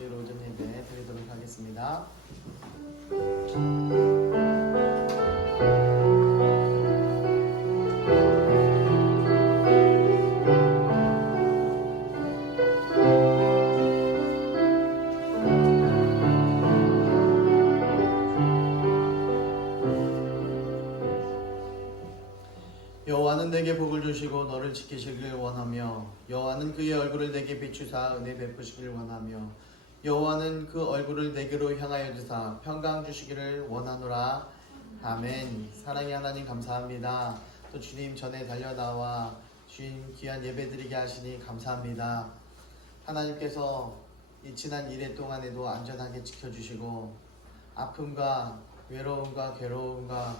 주일 오전 예배 드리도록 하겠습니다. 여호와는 내게 복을 주시고 너를 지키시길 원하며 여호와는 그의 얼굴을 내게 비추사 은혜 베푸시길 원하며 여호와는 그 얼굴을 내게로 향하여 주사 평강 주시기를 원하노라. 아멘. 사랑의 하나님 감사합니다. 또 주님 전에 달려나와 주님 귀한 예배드리게 하시니 감사합니다. 하나님께서 이 지난 1회 동안에도 안전하게 지켜주시고 아픔과 외로움과 괴로움과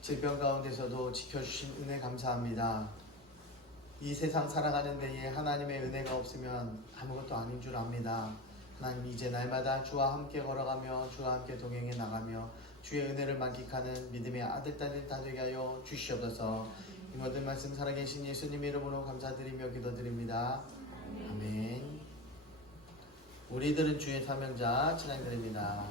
질병 가운데서도 지켜주신 은혜 감사합니다. 이 세상 살아가는 데에 하나님의 은혜가 없으면 아무것도 아닌 줄 압니다. 하나님 이제 날마다 주와 함께 걸어가며 주와 함께 동행해 나가며 주의 은혜를 만끽하는 믿음의 아들 딸들 다 되게 하여 주시옵소서. 이 모든 말씀 살아계신 예수님 이름으로 감사드리며 기도드립니다. 아멘. 우리들은 주의 사명자 찬양드립니다.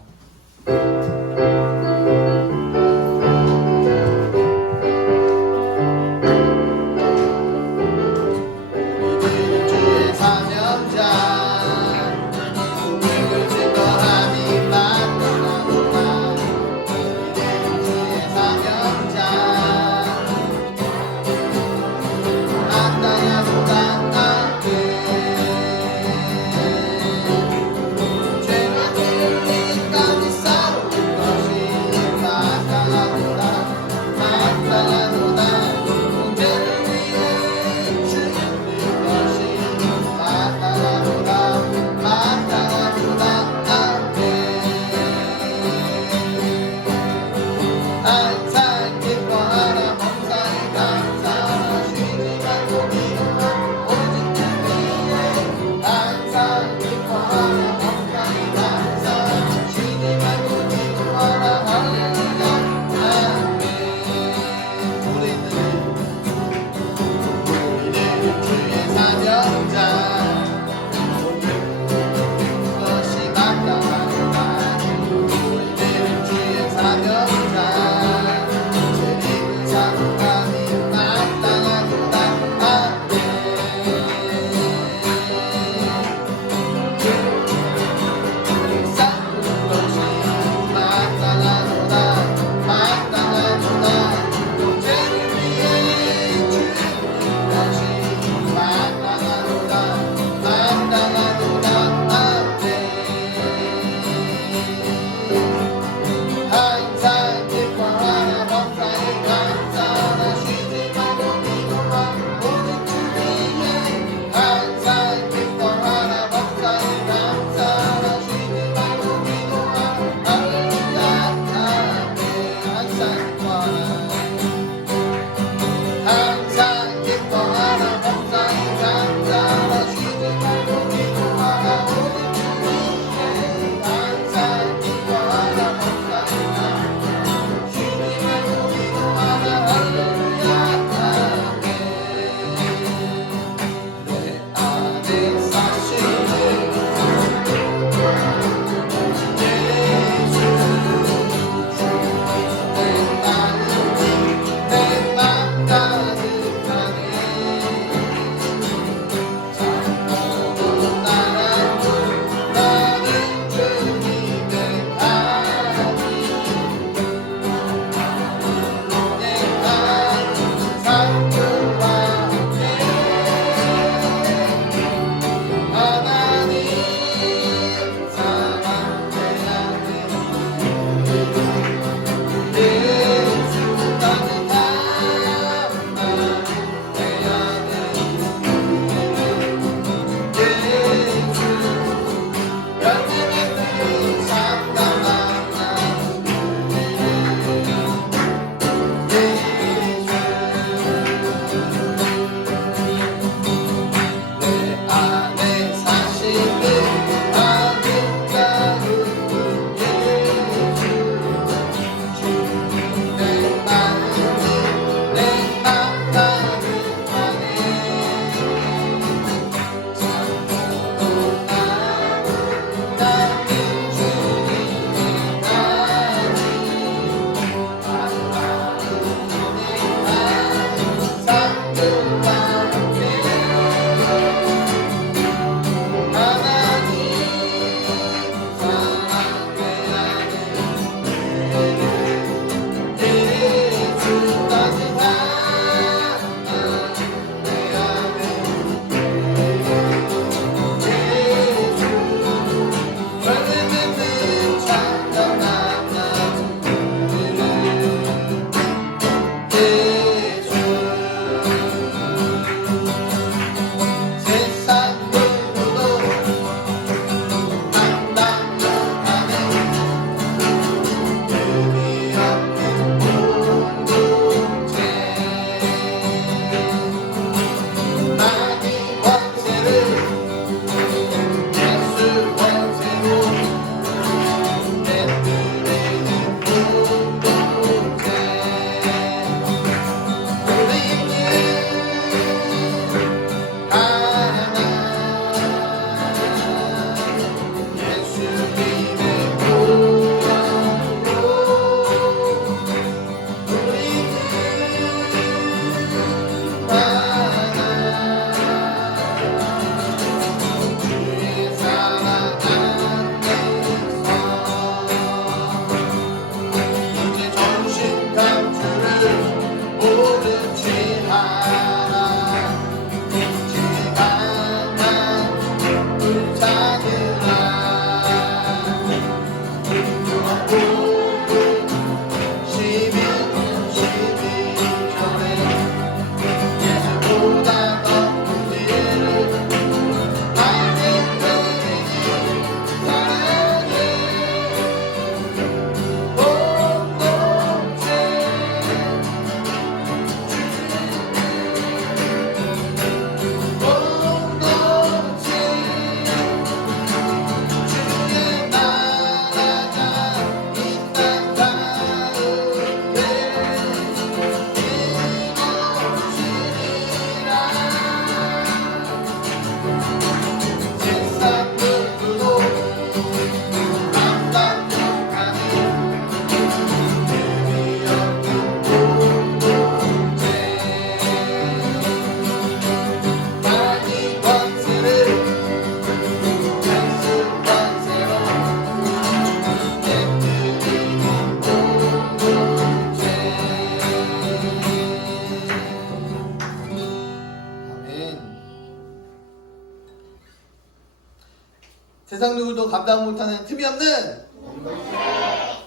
세상 누구도 감당 못하는 틈이 없는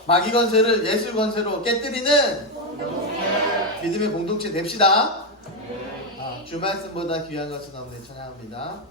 마귀 권세를 예술 권세로 깨뜨리는 믿음의 공동체 냅시다. 주 말씀보다 귀한 것은 없네. 찬양합니다.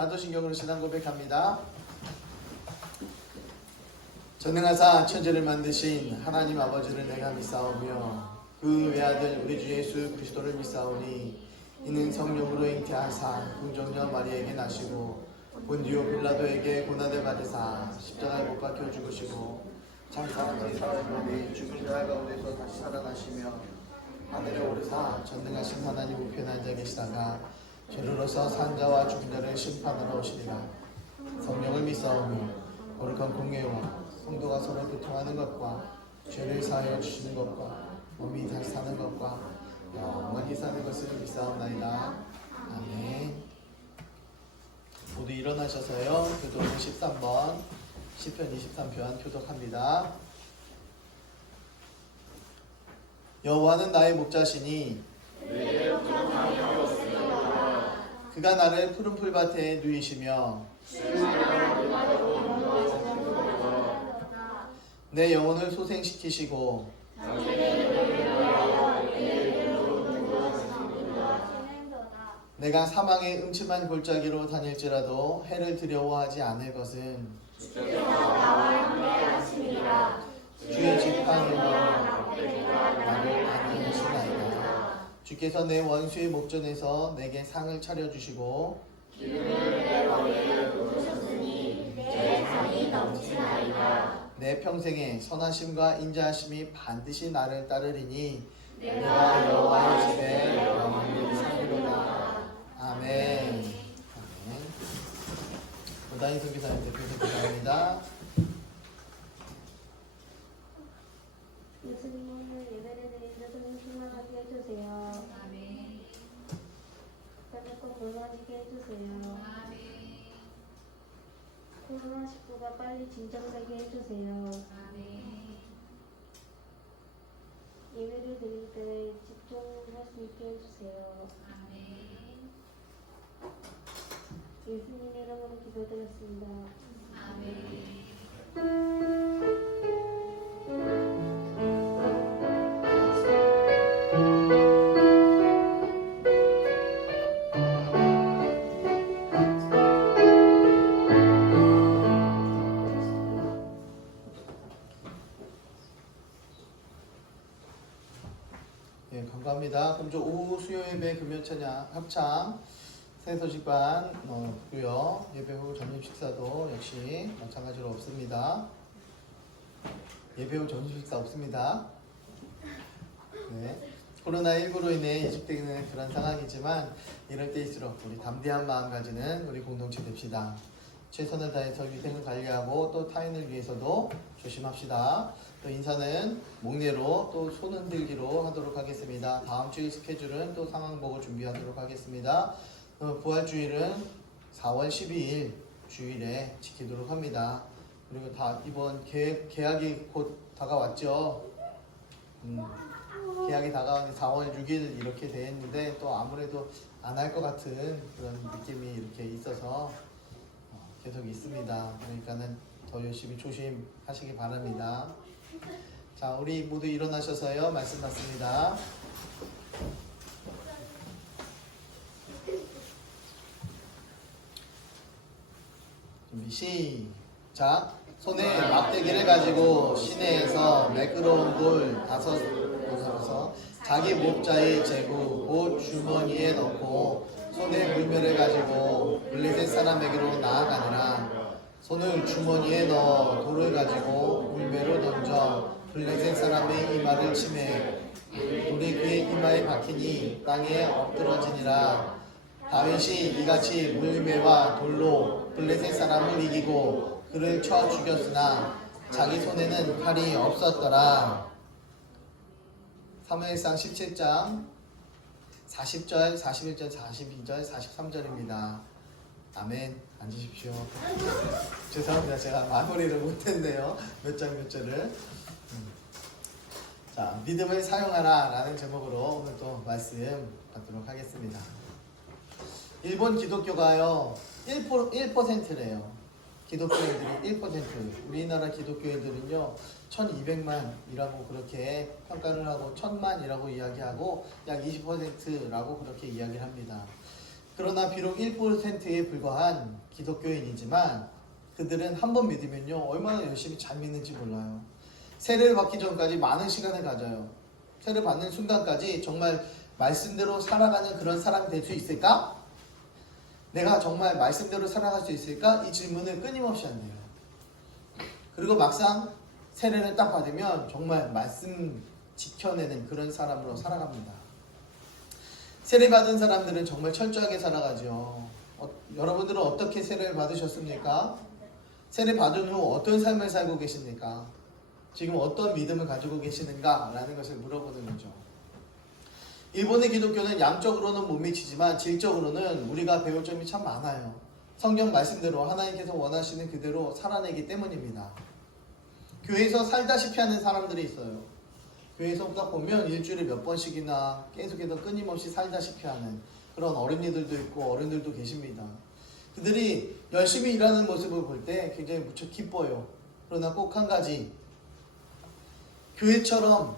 사도신경으로 신앙 고백합니다. 전능하사 천지를 만드신 하나님 아버지를 내가 믿사오며 그 외아들 우리 주 예수 그리스도를 믿사오니 이는 성령으로 잉태하사 궁정녀 마리에게 나시고 본디오 빌라도에게 고난을 받으사 십자가에 못 박혀 죽으시고 장사한 지 사흘 만에 죽은 자 가운데서 다시 살아나시며 하늘에 오르사 전능하신 하나님 우편에 앉아 계시다가 죄로서 산 자와 죽은 자를 심판하러 오시리라. 성령을 믿사오며 거룩한 공예와 성도가 서로 교통하는 것과 죄를 사하여 주시는 것과 몸이 다시 사는 것과 영원히 사는 것을 믿사옵나이다. 아멘. 모두 일어나셔서요. 교독 13번 시편 23편 교독합니다. 여호와는 나의 목자시니 그가 나를 푸른 풀밭에 누이시며 내 영혼을 소생시키시고 내가 사망의 음침한 골짜기로 다닐지라도 해를 두려워하지 않을 것은 주의 지팡이와 나를 안위하시나이다. 주께서 내 원수의 목전에서 내게 상을 차려주시고 내 평생에 선하심과 인자하심이 반드시 나를 따르리니 내가 여호와의 집에 영원히 살리로다. 아멘. 오다니 선교사님 대표님 감사합니다. 예수님을 예배를 드린 자들은 충만하게 해주세요. 아멘. 빼먹고 건강하시게 해주세요. 아멘. 코로나19가 빨리 진정되게 해주세요. 아멘. 예배를 드릴 때 집중할 수 있게 해주세요. 예수님의 이름으로 기도드렸습니다. 예, 감사합니다. 그럼 저 오후 수요 예배 금요 찬양 합창 새 소식반 고요. 예배 후 점심 식사도 역시 마찬가지로 없습니다. 예배 후 점심 식사 없습니다. 네. 코로나19로 인해 이식되는 그런 상황이지만 이럴 때일수록 우리 담대한 마음 가지는 우리 공동체 됩시다. 최선을 다해서 위생을 관리하고 또 타인을 위해서도 조심합시다. 또 인사는 목례로 또 손 흔들기로 하도록 하겠습니다. 다음 주일 스케줄은 또 상황 보고 준비하도록 하겠습니다. 부활주일은 4월 12일 주일에 지키도록 합니다. 그리고 다 이번 개학이 곧 다가왔죠. 개학이 다가오니 4월 6일 이렇게 돼 있는데 또 아무래도 안 할 것 같은 그런 느낌이 이렇게 있어서 계속 있습니다. 그러니까는 더 열심히 조심하시기 바랍니다. 자, 우리 모두 일어나셔서요. 말씀 받습니다. 준비 시작. 손에 막대기를 가지고 시내에서 매끄러운 돌 5곳에서 자기 목자의 제구 곧 주머니에 넣고 손에 물매를 가지고 블레셋 사람에게로 나아가니라. 손을 주머니에 넣어 돌을 가지고 물매로 던져 블레셋 사람의 이마를 치매 돌이 그의 이마에 박히니 땅에 엎드러지니라. 다윗이 이같이 물매와 돌로 블레셋 사람을 이기고 그를 쳐 죽였으나 자기 손에는 칼이 없었더라. 사무엘상 17장 40절, 41절, 42절, 43절입니다. 아멘. 앉으십시오. 죄송합니다. 제가 마무리를 못했네요. 몇 장 몇 절을. 자, 믿음을 사용하라 라는 제목으로 오늘 또 말씀 받도록 하겠습니다. 일본 기독교가요 1%래요. 기독교인들이 1%. 우리나라 기독교인들은요 1200만이라고 그렇게 평가를 하고 1000만이라고 이야기하고 약 20%라고 그렇게 이야기를 합니다. 그러나 비록 1%에 불과한 기독교인이지만 그들은 한 번 믿으면요 얼마나 열심히 잘 믿는지 몰라요. 세례를 받기 전까지 많은 시간을 가져요. 세례 받는 순간까지 정말 말씀대로 살아가는 그런 사람이 될 수 있을까? 내가 정말 말씀대로 살아갈 수 있을까? 이 질문을 끊임없이 한대요. 그리고 막상 세례를 딱 받으면 정말 말씀 지켜내는 그런 사람으로 살아갑니다. 세례 받은 사람들은 정말 철저하게 살아가죠. 여러분들은 어떻게 세례를 받으셨습니까? 세례 받은 후 어떤 삶을 살고 계십니까? 지금 어떤 믿음을 가지고 계시는가? 라는 것을 물어보는 거죠. 일본의 기독교는 양적으로는 못 미치지만 질적으로는 우리가 배울 점이 참 많아요. 성경 말씀대로 하나님께서 원하시는 그대로 살아내기 때문입니다. 교회에서 살다시피 하는 사람들이 있어요. 교회에서 딱 보면 일주일에 몇 번씩이나 계속해서 끊임없이 살다시피 하는 그런 어린이들도 있고 어른들도 계십니다. 그들이 열심히 일하는 모습을 볼 때 굉장히 무척 기뻐요. 그러나 꼭 한 가지, 교회처럼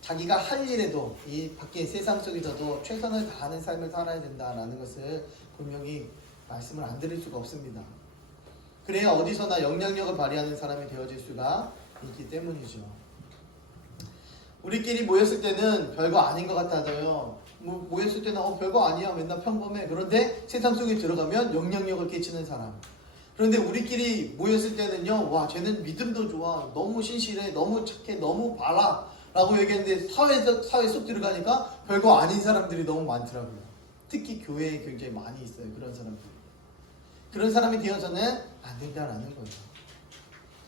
자기가 할 일에도 이 밖의 세상 속에서도 최선을 다하는 삶을 살아야 된다라는 것을 분명히 말씀을 안 드릴 수가 없습니다. 그래야 어디서나 영향력을 발휘하는 사람이 되어질 수가 있기 때문이죠. 우리끼리 모였을 때는 별거 아닌 것 같아서요. 모였을 때는 별거 아니야, 맨날 평범해. 그런데 세상 속에 들어가면 영향력을 끼치는 사람. 그런데 우리끼리 모였을 때는요, 와, 쟤는 믿음도 좋아, 너무 신실해, 너무 착해, 너무 바라 라고 얘기했는데 사회 속 들어가니까 별거 아닌 사람들이 너무 많더라고요. 특히 교회에 굉장히 많이 있어요, 그런 사람들이. 그런 사람이 되어서는 안 된다라는 거죠.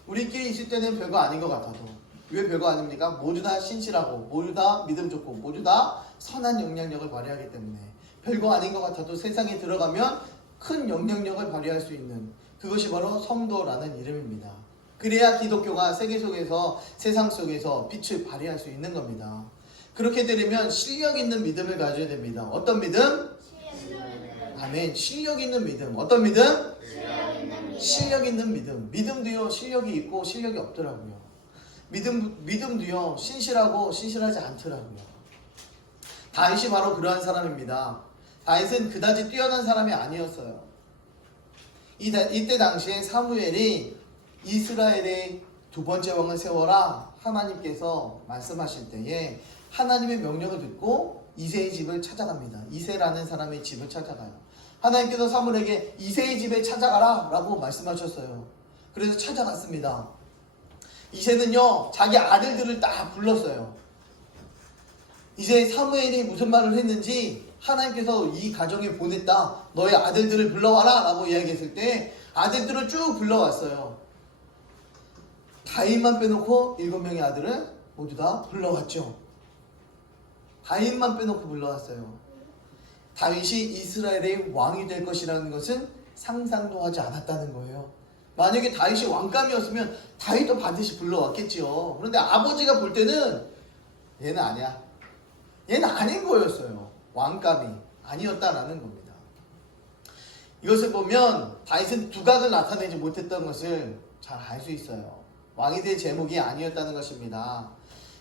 우리끼리 있을 때는 별거 아닌 것 같아도 왜 별거 아닙니까? 모두 다 신실하고 모두 다 믿음 좋고 모두 다 선한 영향력을 발휘하기 때문에 별거 아닌 것 같아도 세상에 들어가면 큰 영향력을 발휘할 수 있는 그것이 바로 성도라는 이름입니다. 그래야 기독교가 세계 속에서 세상 속에서 빛을 발휘할 수 있는 겁니다. 그렇게 되려면 실력 있는 믿음을 가져야 됩니다. 어떤 믿음? 아멘. 실력 있는 믿음. 어떤 믿음? 실력 있는 믿음. 믿음도요, 실력이 있고 실력이 없더라고요. 믿음도요, 신실하고 신실하지 않더라고요. 다윗이 바로 그러한 사람입니다. 다윗은 그다지 뛰어난 사람이 아니었어요. 이때 당시에 사무엘이 이스라엘의 두 번째 왕을 세워라 하나님께서 말씀하실 때에 하나님의 명령을 듣고 이새의 집을 찾아갑니다. 이새라는 사람의 집을 찾아가요. 하나님께서 사무엘에게 이새의 집에 찾아가라 라고 말씀하셨어요. 그래서 찾아갔습니다. 이새는요, 자기 아들들을 다 불렀어요. 이제 사무엘이 무슨 말을 했는지 하나님께서 이 가정에 보냈다. 너의 아들들을 불러와라 라고 이야기했을 때 아들들을 쭉 불러왔어요. 다윗만 빼놓고 7명의 아들을 모두 다 불러왔죠. 다윗만 빼놓고 불러왔어요. 다윗이 이스라엘의 왕이 될 것이라는 것은 상상도 하지 않았다는 거예요. 만약에 다윗이 왕감이었으면 다윗도 반드시 불러왔겠지요. 그런데 아버지가 볼 때는 얘는 아니야. 얘는 아닌 거였어요. 왕감이 아니었다라는 겁니다. 이것을 보면 다윗은 두각을 나타내지 못했던 것을 잘 알 수 있어요. 왕이 될 제목이 아니었다는 것입니다.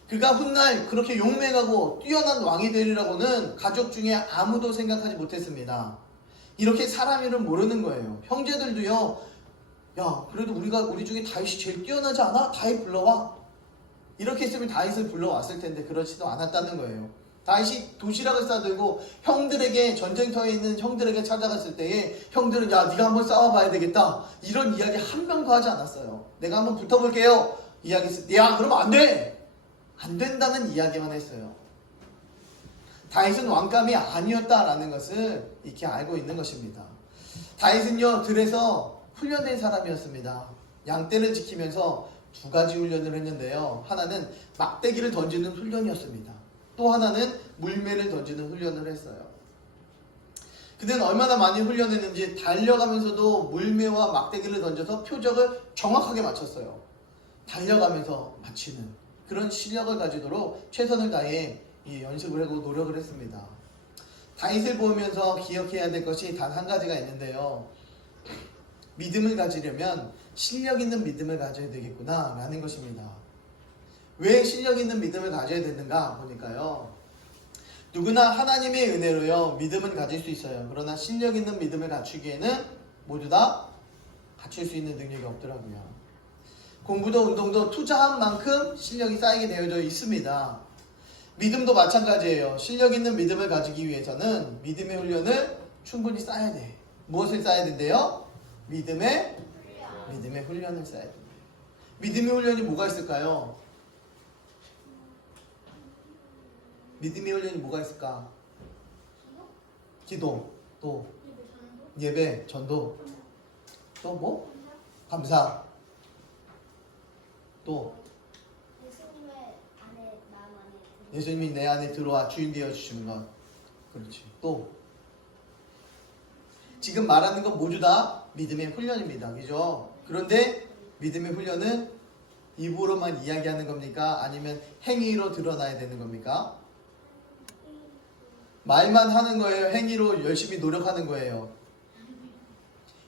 그가 훗날 그렇게 용맹하고 뛰어난 왕이 되리라고는 가족 중에 아무도 생각하지 못했습니다. 이렇게 사람 이름 모르는 거예요. 형제들도요, 야, 그래도 우리 중에 다윗이 제일 뛰어나지 않아? 다윗 불러와. 이렇게 했으면 다윗을 불러왔을 텐데 그렇지도 않았다는 거예요. 다윗이 도시락을 싸들고 형들에게, 전쟁터에 있는 형들에게 찾아갔을 때에 형들은 야, 네가 한번 싸워봐야 되겠다, 이런 이야기 한 명도 하지 않았어요. 내가 한번 붙어볼게요 이야기했을 때, 야, 그러면 안 돼! 안 된다는 이야기만 했어요. 다윗은 왕감이 아니었다라는 것을 이렇게 알고 있는 것입니다. 다윗은요, 들에서 훈련된 사람이었습니다. 양떼를 지키면서 두 가지 훈련을 했는데요. 하나는 막대기를 던지는 훈련이었습니다. 또 하나는 물매를 던지는 훈련을 했어요. 그들은 얼마나 많이 훈련했는지 달려가면서도 물매와 막대기를 던져서 표적을 정확하게 맞췄어요. 달려가면서 맞히는 그런 실력을 가지도록 최선을 다해 연습을 하고 노력을 했습니다. 다윗을 보면서 기억해야 될 것이 단 한 가지가 있는데요. 믿음을 가지려면 실력 있는 믿음을 가져야 되겠구나 라는 것입니다. 왜 실력 있는 믿음을 가져야 되는가 보니까요, 누구나 하나님의 은혜로요 믿음을 가질 수 있어요. 그러나 실력 있는 믿음을 갖추기에는 모두 다 갖출 수 있는 능력이 없더라고요. 공부도 운동도 투자한 만큼 실력이 쌓이게 되어져 있습니다. 믿음도 마찬가지예요. 실력 있는 믿음을 가지기 위해서는 믿음의 훈련을 충분히 쌓아야 돼. 무엇을 쌓아야 된대요? 믿음의 훈련을 쌓아야 됩니다. 믿음의 훈련이 뭐가 있을까요? 믿음의 훈련이 뭐가 있을까? 기도, 또 예배, 전도, 또 뭐? 감사, 또 예수님이 내 안에 들어와 주인 되어 주시는 것. 그렇지. 또 지금 말하는 건 모두 다 믿음의 훈련입니다. 그죠? 그런데 믿음의 훈련은 입으로만 이야기하는 겁니까? 아니면 행위로 드러나야 되는 겁니까? 말만 하는 거예요? 행위로 열심히 노력하는 거예요?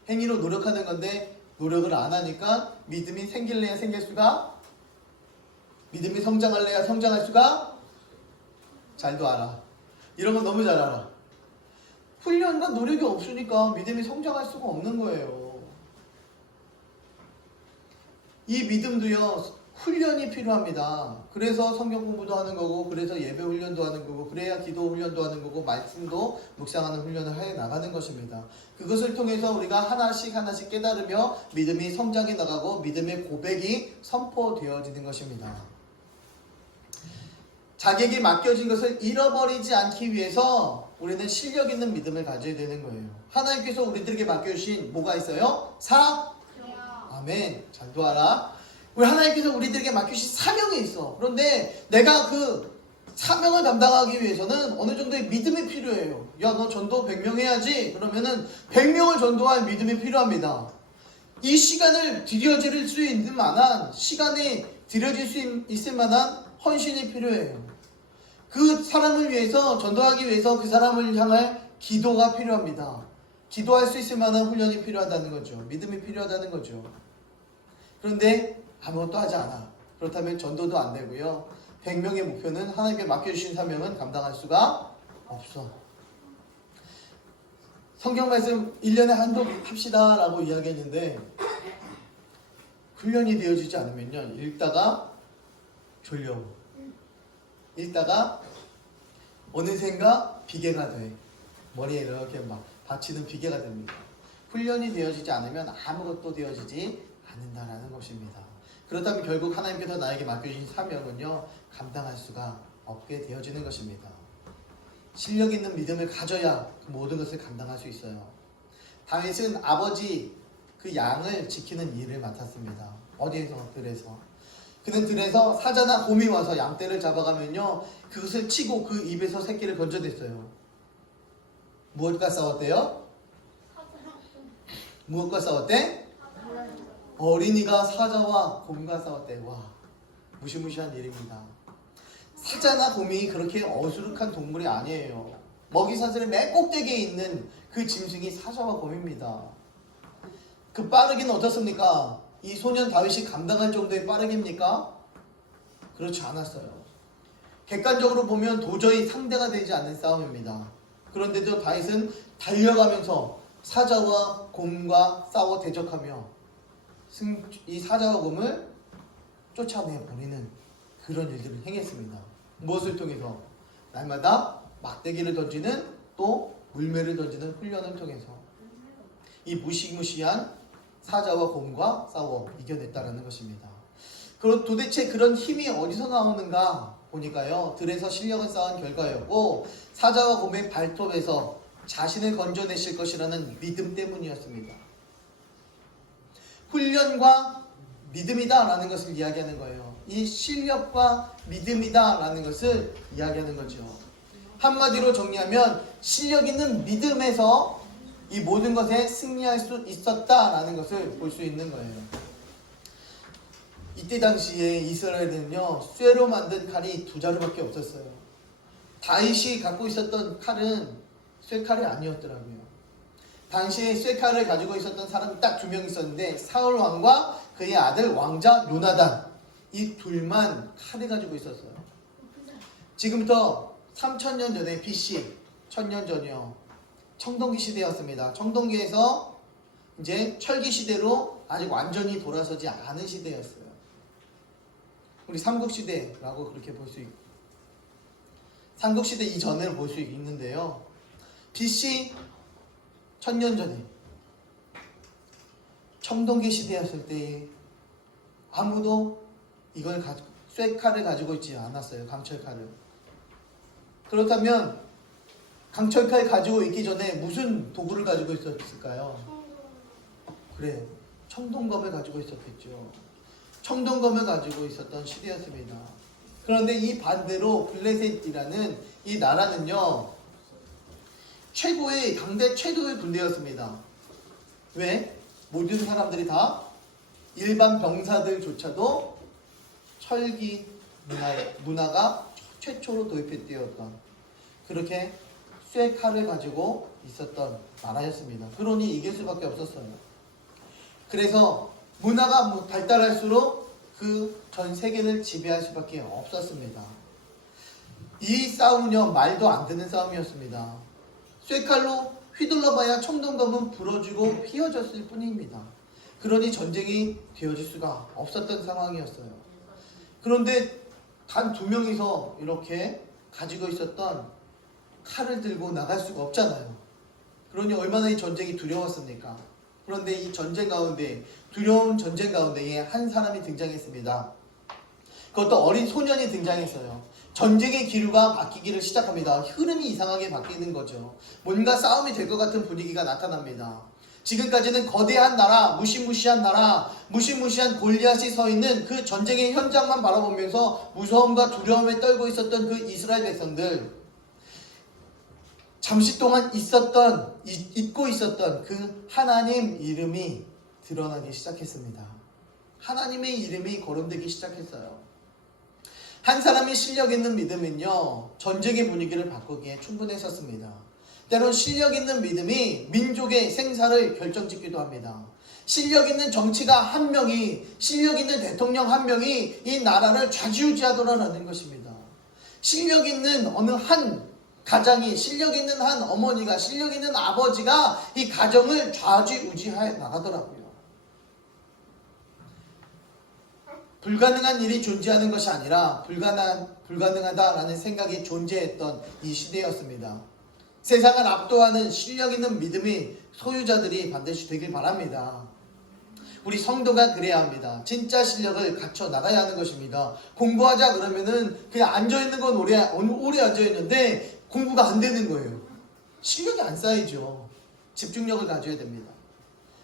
행위로 노력하는 건데 노력을 안 하니까 믿음이 생길래야 생길 수가, 믿음이 성장할래야 성장할 수가. 잘도 알아. 이런 건 너무 잘 알아. 훈련과 노력이 없으니까 믿음이 성장할 수가 없는 거예요. 이 믿음도요 훈련이 필요합니다. 그래서 성경 공부도 하는 거고, 그래서 예배 훈련도 하는 거고, 그래야 기도 훈련도 하는 거고, 말씀도 묵상하는 훈련을 해 나가는 것입니다. 그것을 통해서 우리가 하나씩 하나씩 깨달으며 믿음이 성장해 나가고 믿음의 고백이 선포되어지는 것입니다. 자기에게 맡겨진 것을 잃어버리지 않기 위해서 우리는 실력 있는 믿음을 가져야 되는 거예요. 하나님께서 우리들에게 맡겨주신 뭐가 있어요? 아멘. 잘도 알아. 우리 하나님께서 우리들에게 맡기신 사명이 있어. 그런데 내가 그 사명을 감당하기 위해서는 어느 정도의 믿음이 필요해요. 야, 너 전도 100명 해야지. 그러면은 100명을 전도할 믿음이 필요합니다. 이 시간을 들여질 수 있는 만한, 시간이 들여질 수 있을 만한 헌신이 필요해요. 그 사람을 위해서, 전도하기 위해서 그 사람을 향할 기도가 필요합니다. 기도할 수 있을 만한 훈련이 필요하다는 거죠. 믿음이 필요하다는 거죠. 그런데 아무것도 하지 않아. 그렇다면 전도도 안 되고요. 100명의 목표는, 하나님께 맡겨주신 사명은 감당할 수가 없어. 성경 말씀 1년에 한도 합시다 라고 이야기했는데, 훈련이 되어지지 않으면요, 읽다가 졸려. 읽다가 어느샌가 비계가 돼. 머리에 이렇게 막 받치는 비계가 됩니다. 훈련이 되어지지 않으면 아무것도 되어지지 않는다라는 것입니다. 그렇다면 결국 하나님께서 나에게 맡겨주신 사명은요, 감당할 수가 없게 되어지는 것입니다. 실력 있는 믿음을 가져야 그 모든 것을 감당할 수 있어요. 다윗은 아버지 그 양을 지키는 일을 맡았습니다. 어디에서? 들에서. 그는 들에서 사자나 곰이 와서 양떼를 잡아가면요, 그것을 치고 그 입에서 새끼를 건져냈어요. 무엇과 싸웠대요? 무엇과 싸웠대? 어린이가 사자와 곰과 싸웠대. 와, 무시무시한 일입니다. 사자나 곰이 그렇게 어수룩한 동물이 아니에요. 먹이사슬의 맨 꼭대기에 있는 그 짐승이 사자와 곰입니다. 그 빠르기는 어떻습니까? 이 소년 다윗이 감당할 정도의 빠르기입니까? 그렇지 않았어요. 객관적으로 보면 도저히 상대가 되지 않는 싸움입니다. 그런데도 다윗은 달려가면서 사자와 곰과 싸워 대적하며 이 사자와 곰을 쫓아내버리는 그런 일들을 행했습니다. 무엇을 통해서? 날마다 막대기를 던지는, 또 물매를 던지는 훈련을 통해서 이 무시무시한 사자와 곰과 싸워 이겨냈다는 것입니다. 그럼 도대체 그런 힘이 어디서 나오는가 보니까요, 들에서 실력을 쌓은 결과였고, 사자와 곰의 발톱에서 자신을 건져내실 것이라는 믿음 때문이었습니다. 훈련과 믿음이다 라는 것을 이야기하는 거예요. 이 실력과 믿음이다 라는 것을 이야기하는 거죠. 한마디로 정리하면 실력 있는 믿음에서 이 모든 것에 승리할 수 있었다라는 것을 볼 수 있는 거예요. 이때 당시에 이스라엘은요, 쇠로 만든 칼이 2자루밖에 없었어요. 다윗이 갖고 있었던 칼은 쇠칼이 아니었더라고요. 당시에 쇠칼을 가지고 있었던 사람이 딱 2명 있었는데, 사울 왕과 그의 아들 왕자 요나단, 이 둘만 칼을 가지고 있었어요. 지금부터 3000년 전에 BC, 1000년 전이요, 청동기 시대였습니다. 청동기에서 이제 철기 시대로 아직 완전히 돌아서지 않은 시대였어요. 우리 삼국시대라고 그렇게 볼 수 있고, 삼국시대 이전을 볼 수 있는데요, BC 1000년 전에 청동기 시대였을 때 아무도 이걸 쇠칼을 가지고 있지 않았어요. 강철칼을. 그렇다면 강철칼 가지고 있기 전에 무슨 도구를 가지고 있었을까요? 그래, 청동검을 가지고 있었겠죠. 청동검을 가지고 있었던 시대였습니다. 그런데 이 반대로 블레셋이라는 이 나라는요, 최고의, 당대 최고의 군대였습니다. 왜? 모든 사람들이 다, 일반 병사들조차도 철기 문화가 최초로 도입되었던, 그렇게 쇠칼을 가지고 있었던 나라였습니다. 그러니 이길 수밖에 없었어요. 그래서 문화가 발달할수록 그 전 세계를 지배할 수밖에 없었습니다. 이 싸움은요, 말도 안 되는 싸움이었습니다. 쇠칼로 휘둘러봐야 청동검은 부러지고 휘어졌을 뿐입니다. 그러니 전쟁이 되어질 수가 없었던 상황이었어요. 그런데 단 2명이서 이렇게 가지고 있었던 칼을 들고 나갈 수가 없잖아요. 그러니 얼마나 이 전쟁이 두려웠습니까? 그런데 이 전쟁 가운데, 두려운 전쟁 가운데에 한 사람이 등장했습니다. 그것도 어린 소년이 등장했어요. 전쟁의 기류가 바뀌기를 시작합니다. 흐름이 이상하게 바뀌는 거죠. 뭔가 싸움이 될 것 같은 분위기가 나타납니다. 지금까지는 거대한 나라, 무시무시한 나라, 무시무시한 골리앗이 서 있는 그 전쟁의 현장만 바라보면서 무서움과 두려움에 떨고 있었던 그 이스라엘 백성들, 잠시 동안 잊고 있었던 그 하나님 이름이 드러나기 시작했습니다. 하나님의 이름이 거론되기 시작했어요. 한 사람이 실력 있는 믿음은요, 전쟁의 분위기를 바꾸기에 충분했었습니다. 때론 실력 있는 믿음이 민족의 생사를 결정짓기도 합니다. 실력 있는 정치가 한 명이, 실력 있는 대통령 한 명이 이 나라를 좌지우지하더라라는 것입니다. 실력 있는 어느 한 가장이, 실력 있는 한 어머니가, 실력 있는 아버지가 이 가정을 좌지우지해 나가더라고요. 불가능한 일이 존재하는 것이 아니라 불가능하다라는 생각이 존재했던 이 시대였습니다. 세상을 압도하는 실력 있는 믿음이 소유자들이 반드시 되길 바랍니다. 우리 성도가 그래야 합니다. 진짜 실력을 갖춰 나가야 하는 것입니다. 공부하자 그러면은 그냥 앉아있는 건 오래 앉아있는데 공부가 안 되는 거예요. 실력이 안 쌓이죠. 집중력을 가져야 됩니다.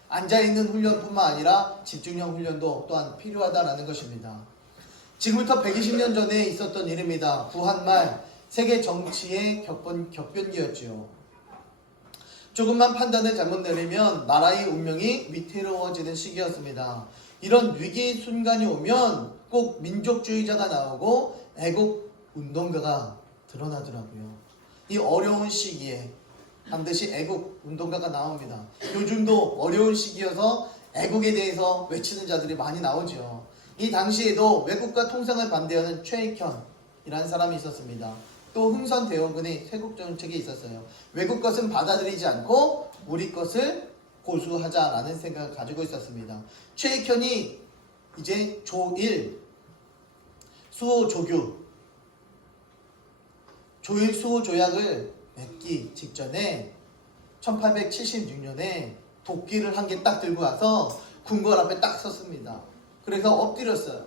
앉아있는 훈련뿐만 아니라 집중력 훈련도 또한 필요하다라는 것입니다. 지금부터 120년 전에 있었던 일입니다. 구한말 세계 정치의 격변기였지요. 조금만 판단을 잘못 내리면 나라의 운명이 위태로워지는 시기였습니다. 이런 위기 순간이 오면 꼭 민족주의자가 나오고 애국 운동가가 드러나더라고요. 이 어려운 시기에 반드시 애국 운동가가 나옵니다. 요즘도 어려운 시기여서 애국에 대해서 외치는 자들이 많이 나오죠. 이 당시에도 외국과 통상을 반대하는 최익현이라는 사람이 있었습니다. 또 흥선대원군의 쇄국정책이 있었어요. 외국 것은 받아들이지 않고 우리 것을 고수하자라는 생각을 가지고 있었습니다. 최익현이 이제 조일 수호 조약을 맺기 직전에 1876년에 도끼를 한 개 딱 들고 와서 궁궐 앞에 딱 섰습니다. 그래서 엎드렸어요.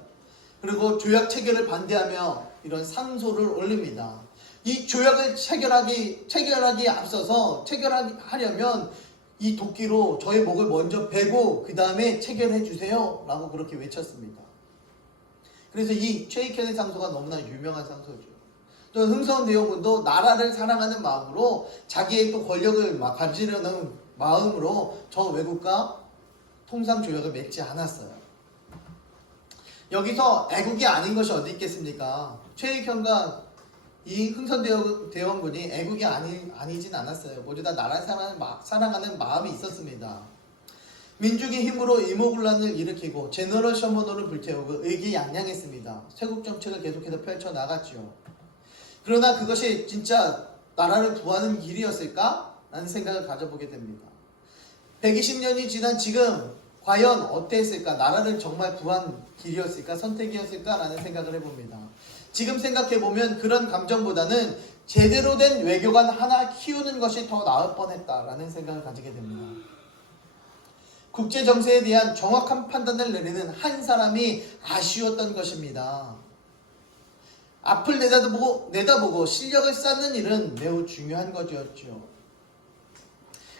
그리고 조약 체결을 반대하며 이런 상소를 올립니다. 이 조약을 체결하기 앞서서 체결하려면 이 도끼로 저의 목을 먼저 베고 그 다음에 체결해 주세요 라고 그렇게 외쳤습니다. 그래서 이 최익현의 상소가 너무나 유명한 상소죠. 또 흥선대원군도 나라를 사랑하는 마음으로 자기의 또 권력을 가지려는 마음으로 저 외국과 통상조약을 맺지 않았어요. 여기서 애국이 아닌 것이 어디 있겠습니까? 최익현과 이 흥선대원군이 애국이 아니진 않았어요. 모두 다 나라를 사랑하는 마음이 있었습니다. 민중의 힘으로 이모군란을 일으키고 제너럴 셔먼호를 불태우고 의기양양했습니다. 쇄국정책을 계속해서 펼쳐나갔죠. 그러나 그것이 진짜 나라를 구하는 길이었을까? 라는 생각을 가져보게 됩니다. 120년이 지난 지금 과연 어땠을까? 나라를 정말 구한 길이었을까? 선택이었을까? 라는 생각을 해봅니다. 지금 생각해보면 그런 감정보다는 제대로 된 외교관 하나 키우는 것이 더 나을 뻔했다라는 생각을 가지게 됩니다. 국제정세에 대한 정확한 판단을 내리는 한 사람이 아쉬웠던 것입니다. 앞을 내다보고 실력을 쌓는 일은 매우 중요한 것이었죠.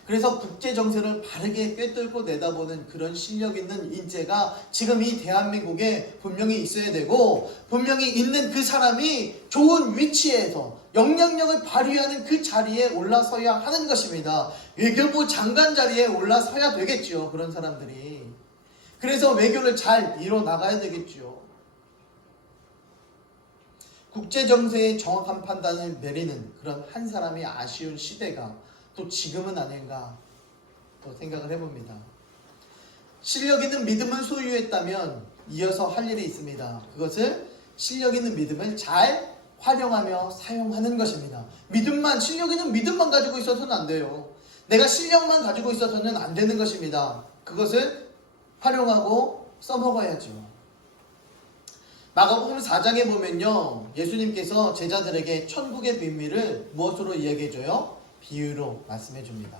그래서 국제정세를 바르게 꿰뚫고 내다보는 그런 실력 있는 인재가 지금 이 대한민국에 분명히 있어야 되고, 분명히 있는 그 사람이 좋은 위치에서 영향력을 발휘하는 그 자리에 올라서야 하는 것입니다. 외교부 장관 자리에 올라서야 되겠죠. 그런 사람들이. 그래서 외교를 잘 이뤄나가야 되겠죠. 국제정세의 정확한 판단을 내리는 그런 한 사람이 아쉬운 시대가 또 지금은 아닌가 또 생각을 해봅니다. 실력 있는 믿음을 소유했다면 이어서 할 일이 있습니다. 그것을 실력 있는 믿음을 잘 활용하며 사용하는 것입니다. 실력 있는 믿음만 가지고 있어서는 안 돼요. 내가 실력만 가지고 있어서는 안 되는 것입니다. 그것을 활용하고 써먹어야죠. 마가복음 4장에 보면요, 예수님께서 제자들에게 천국의 비밀을 무엇으로 이야기해줘요? 비유로 말씀해줍니다.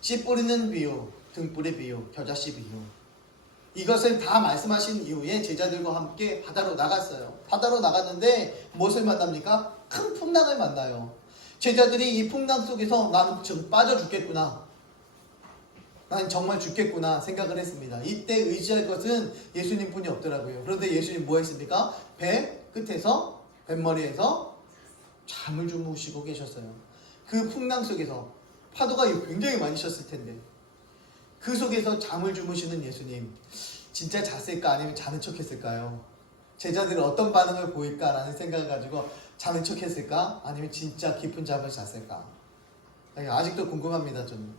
씨 뿌리는 비유, 등불의 비유, 겨자씨 비유. 이것을 다 말씀하신 이후에 제자들과 함께 바다로 나갔어요. 바다로 나갔는데 무엇을 만납니까? 큰 풍랑을 만나요. 제자들이 이 풍랑 속에서 나는 지금 빠져 죽겠구나, 난 정말 죽겠구나 생각을 했습니다. 이때 의지할 것은 예수님뿐이 없더라고요. 그런데 예수님 뭐 했습니까? 배 끝에서, 뱃머리에서 잠을 주무시고 계셨어요. 그 풍랑 속에서 파도가 굉장히 많이 쳤을 텐데 그 속에서 잠을 주무시는 예수님, 진짜 잤을까 아니면 자는 척 했을까요? 제자들이 어떤 반응을 보일까라는 생각을 가지고 자는 척 했을까? 아니면 진짜 깊은 잠을 잤을까? 아직도 궁금합니다, 저는.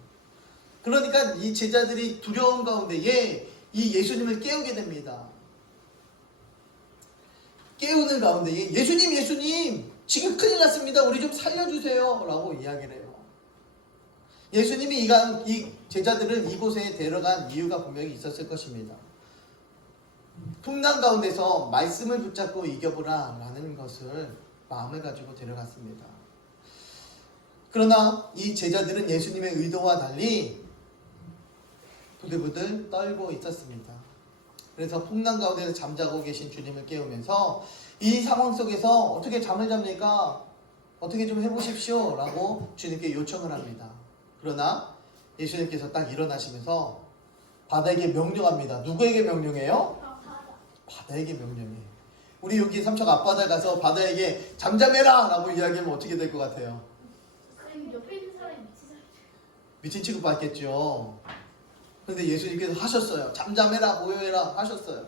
그러니까 이 제자들이 두려움 가운데에 이 예수님을 깨우게 됩니다. 깨우는 가운데에 예수님 지금 큰일 났습니다. 우리 좀 살려주세요 라고 이야기를 해요. 예수님이 이 제자들을 이곳에 데려간 이유가 분명히 있었을 것입니다. 풍랑 가운데서 말씀을 붙잡고 이겨보라 라는 것을 마음을 가지고 데려갔습니다. 그러나 이 제자들은 예수님의 의도와 달리 부들부들 떨고 있었습니다. 그래서 풍랑 가운데서 잠자고 계신 주님을 깨우면서 이 상황 속에서 어떻게 잠을 잡니까? 어떻게 좀 해보십시오 라고 주님께 요청을 합니다. 그러나 예수님께서 딱 일어나시면서 바다에게 명령합니다. 누구에게 명령해요? 바다에게 명령해요. 우리 여기 삼척 앞바다 가서 바다에게 잠잠해라 라고 이야기하면 어떻게 될 것 같아요? 선생님 옆에 있는 사람이 미친 사람. 미친 취급 받겠죠. 그런데 예수님께서 하셨어요. 잠잠해라 고요해라 하셨어요.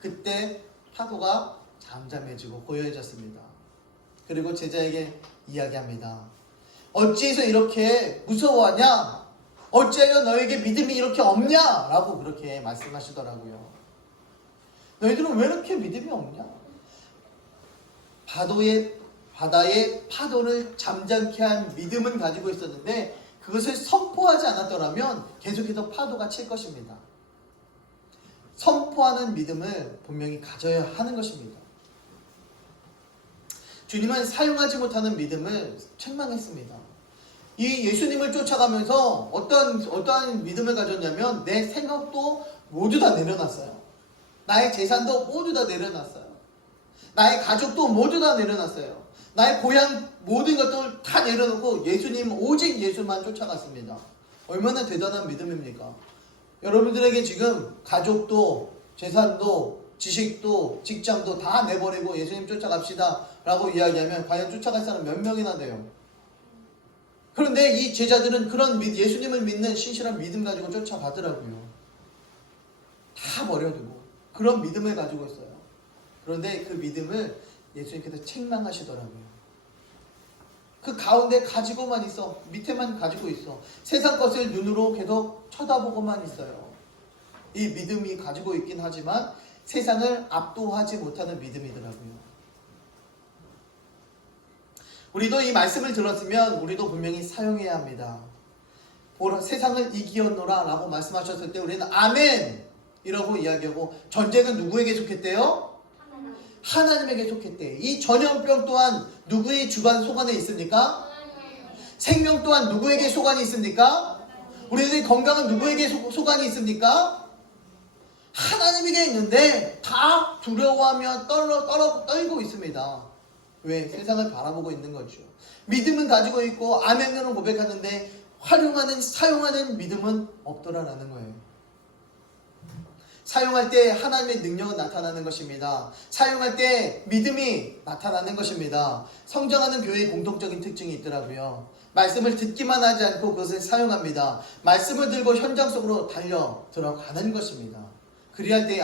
그때 파도가 잠잠해지고 고요해졌습니다. 그리고 제자에게 이야기합니다. 어찌해서 이렇게 무서워하냐? 어찌하여 너에게 믿음이 이렇게 없냐? 라고 그렇게 말씀하시더라고요. 너희들은 왜 이렇게 믿음이 없냐? 바다의 파도를 잠잠케 한 믿음은 가지고 있었는데 그것을 선포하지 않았더라면 계속해서 파도가 칠 것입니다. 선포하는 믿음을 분명히 가져야 하는 것입니다. 주님은 사용하지 못하는 믿음을 책망했습니다. 이 예수님을 쫓아가면서 어떠한 믿음을 가졌냐면 내 생업도 모두 다 내려놨어요. 나의 재산도 모두 다 내려놨어요. 나의 가족도 모두 다 내려놨어요. 나의 고향 모든 것들을 다 내려놓고 예수님 오직 예수만 쫓아갔습니다. 얼마나 대단한 믿음입니까? 여러분들에게 지금 가족도 재산도 지식도 직장도 다 내버리고 예수님 쫓아갑시다 라고 이야기하면 과연 쫓아갈 사람 몇 명이나 돼요? 그런데 이 제자들은 그런 예수님을 믿는 신실한 믿음 가지고 쫓아가더라고요. 다 버려두고 그런 믿음을 가지고 있어요. 그런데 그 믿음을 예수님께서 책망하시더라고요. 그 가운데 가지고만 있어. 밑에만 가지고 있어. 세상 것을 눈으로 계속 쳐다보고만 있어요. 이 믿음이 가지고 있긴 하지만 세상을 압도하지 못하는 믿음이더라고요. 우리도 이 말씀을 들었으면 우리도 분명히 사용해야 합니다. 세상을 이기었노라 라고 말씀하셨을 때 우리는 아멘 이라고 이야기하고 전쟁은 누구에게 속했대요? 하나님에게 속했대. 이 전염병 또한 누구의 주관 소관에 있습니까? 생명 또한 누구에게 소관이 있습니까? 우리들의 건강은 누구에게 소관이 있습니까? 하나님에게 있는데 다 두려워하며 떨고 있습니다. 왜? 세상을 바라보고 있는 거죠. 믿음은 가지고 있고 아멘으로 고백하는데 사용하는 믿음은 없더라라는 거예요. 사용할 때 하나님의 능력은 나타나는 것입니다. 사용할 때 믿음이 나타나는 것입니다. 성장하는 교회의 공통적인 특징이 있더라고요. 말씀을 듣기만 하지 않고 그것을 사용합니다. 말씀을 들고 현장 속으로 달려 들어가는 것입니다. 그리할 때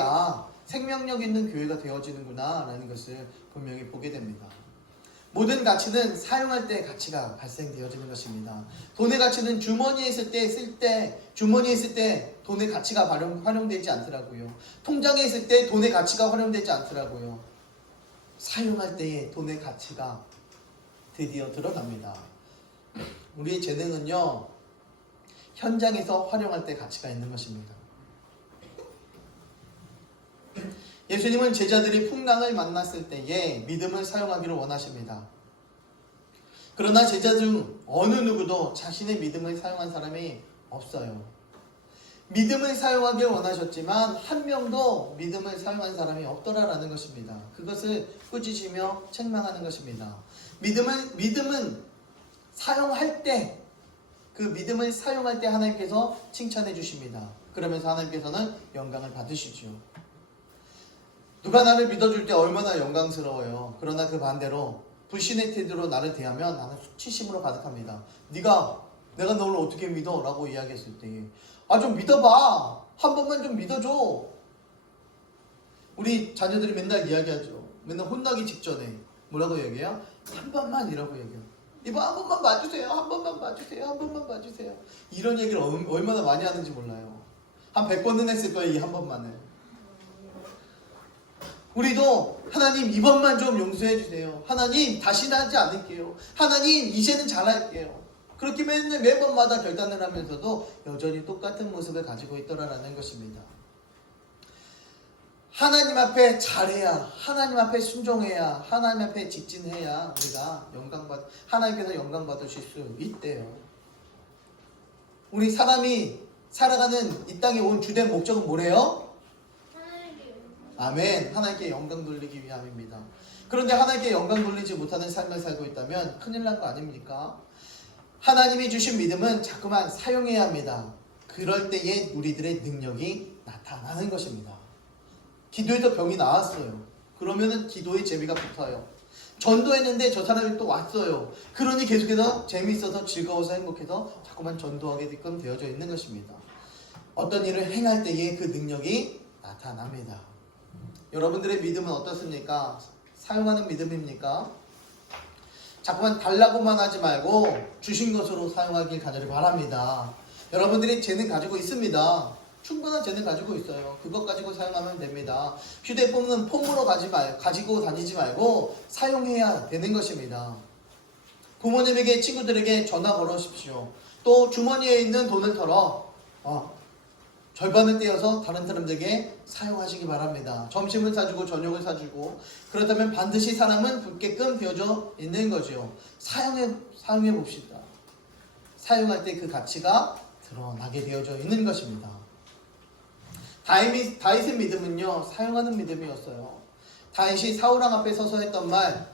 생명력 있는 교회가 되어지는구나 라는 것을 분명히 보게 됩니다. 모든 가치는 사용할 때 가치가 발생되어지는 것입니다. 돈의 가치는 주머니에 있을 때 돈의 가치가 활용되지 않더라고요. 통장에 있을 때 돈의 가치가 활용되지 않더라고요. 사용할 때의 돈의 가치가 드디어 드러납니다. 우리의 재능은요, 현장에서 활용할 때 가치가 있는 것입니다. 예수님은 제자들이 풍랑을 만났을 때에 믿음을 사용하기를 원하십니다. 그러나 제자 중 어느 누구도 자신의 믿음을 사용한 사람이 없어요. 믿음을 사용하길 원하셨지만 한 명도 믿음을 사용한 사람이 없더라라는 것입니다. 그것을 꾸짖으며 책망하는 것입니다. 믿음은 사용할 때, 그 믿음을 사용할 때 하나님께서 칭찬해 주십니다. 그러면서 하나님께서는 영광을 받으시죠. 누가 나를 믿어줄 때 얼마나 영광스러워요. 그러나 그 반대로 불신의 태도로 나를 대하면 나는 수치심으로 가득합니다. 내가 너를 어떻게 믿어? 라고 이야기했을 때 좀 믿어봐. 한 번만 좀 믿어줘. 우리 자녀들이 맨날 이야기하죠. 맨날 혼나기 직전에 뭐라고 얘기해요? 한 번만이라고 얘기해요. 이거 한 번만 봐주세요. 한 번만 봐주세요. 한 번만 봐주세요. 이런 얘기를 얼마나 많이 하는지 몰라요. 한 100번은 했을 거예요. 이 한 번만을. 우리도 하나님 이번만 좀 용서해 주세요. 하나님 다시는 하지 않을게요. 하나님 이제는 잘할게요. 그렇게 매번마다 결단을 하면서도 여전히 똑같은 모습을 가지고 있더라라는 것입니다. 하나님 앞에 잘해야, 하나님 앞에 순종해야, 하나님 앞에 직진해야 우리가 하나님께서 영광 받으실 수 있대요. 우리 사람이 살아가는 이 땅에 온 주된 목적은 뭐래요? 아멘. 하나님께 영광 돌리기 위함입니다. 그런데 하나님께 영광 돌리지 못하는 삶을 살고 있다면 큰일 난 거 아닙니까? 하나님이 주신 믿음은 자꾸만 사용해야 합니다. 그럴 때에 우리들의 능력이 나타나는 것입니다. 기도에서 병이 나왔어요. 그러면은 기도에 재미가 붙어요. 전도했는데 저 사람이 또 왔어요. 그러니 계속해서 재미있어서 즐거워서 행복해서 자꾸만 전도하게 되어져 있는 것입니다. 어떤 일을 행할 때에 그 능력이 나타납니다. 여러분들의 믿음은 어떻습니까? 사용하는 믿음입니까? 자꾸만 달라고만 하지 말고 주신 것으로 사용하길 간절히 바랍니다. 여러분들이 재능 가지고 있습니다. 충분한 재능 가지고 있어요. 그것 가지고 사용하면 됩니다. 휴대폰은 폼으로 가지고 다니지 말고 사용해야 되는 것입니다. 부모님에게, 친구들에게 전화 걸으십시오. 또 주머니에 있는 돈을 털어 절반을 떼어서 다른 사람들에게 사용하시기 바랍니다. 점심을 사주고 저녁을 사주고 그렇다면 반드시 사람은 붙게끔 되어져 있는 거죠. 사용해 봅시다. 사용할 때 그 가치가 드러나게 되어져 있는 것입니다. 다윗의 믿음은요, 사용하는 믿음이었어요. 다윗이 사울왕 앞에 서서 했던 말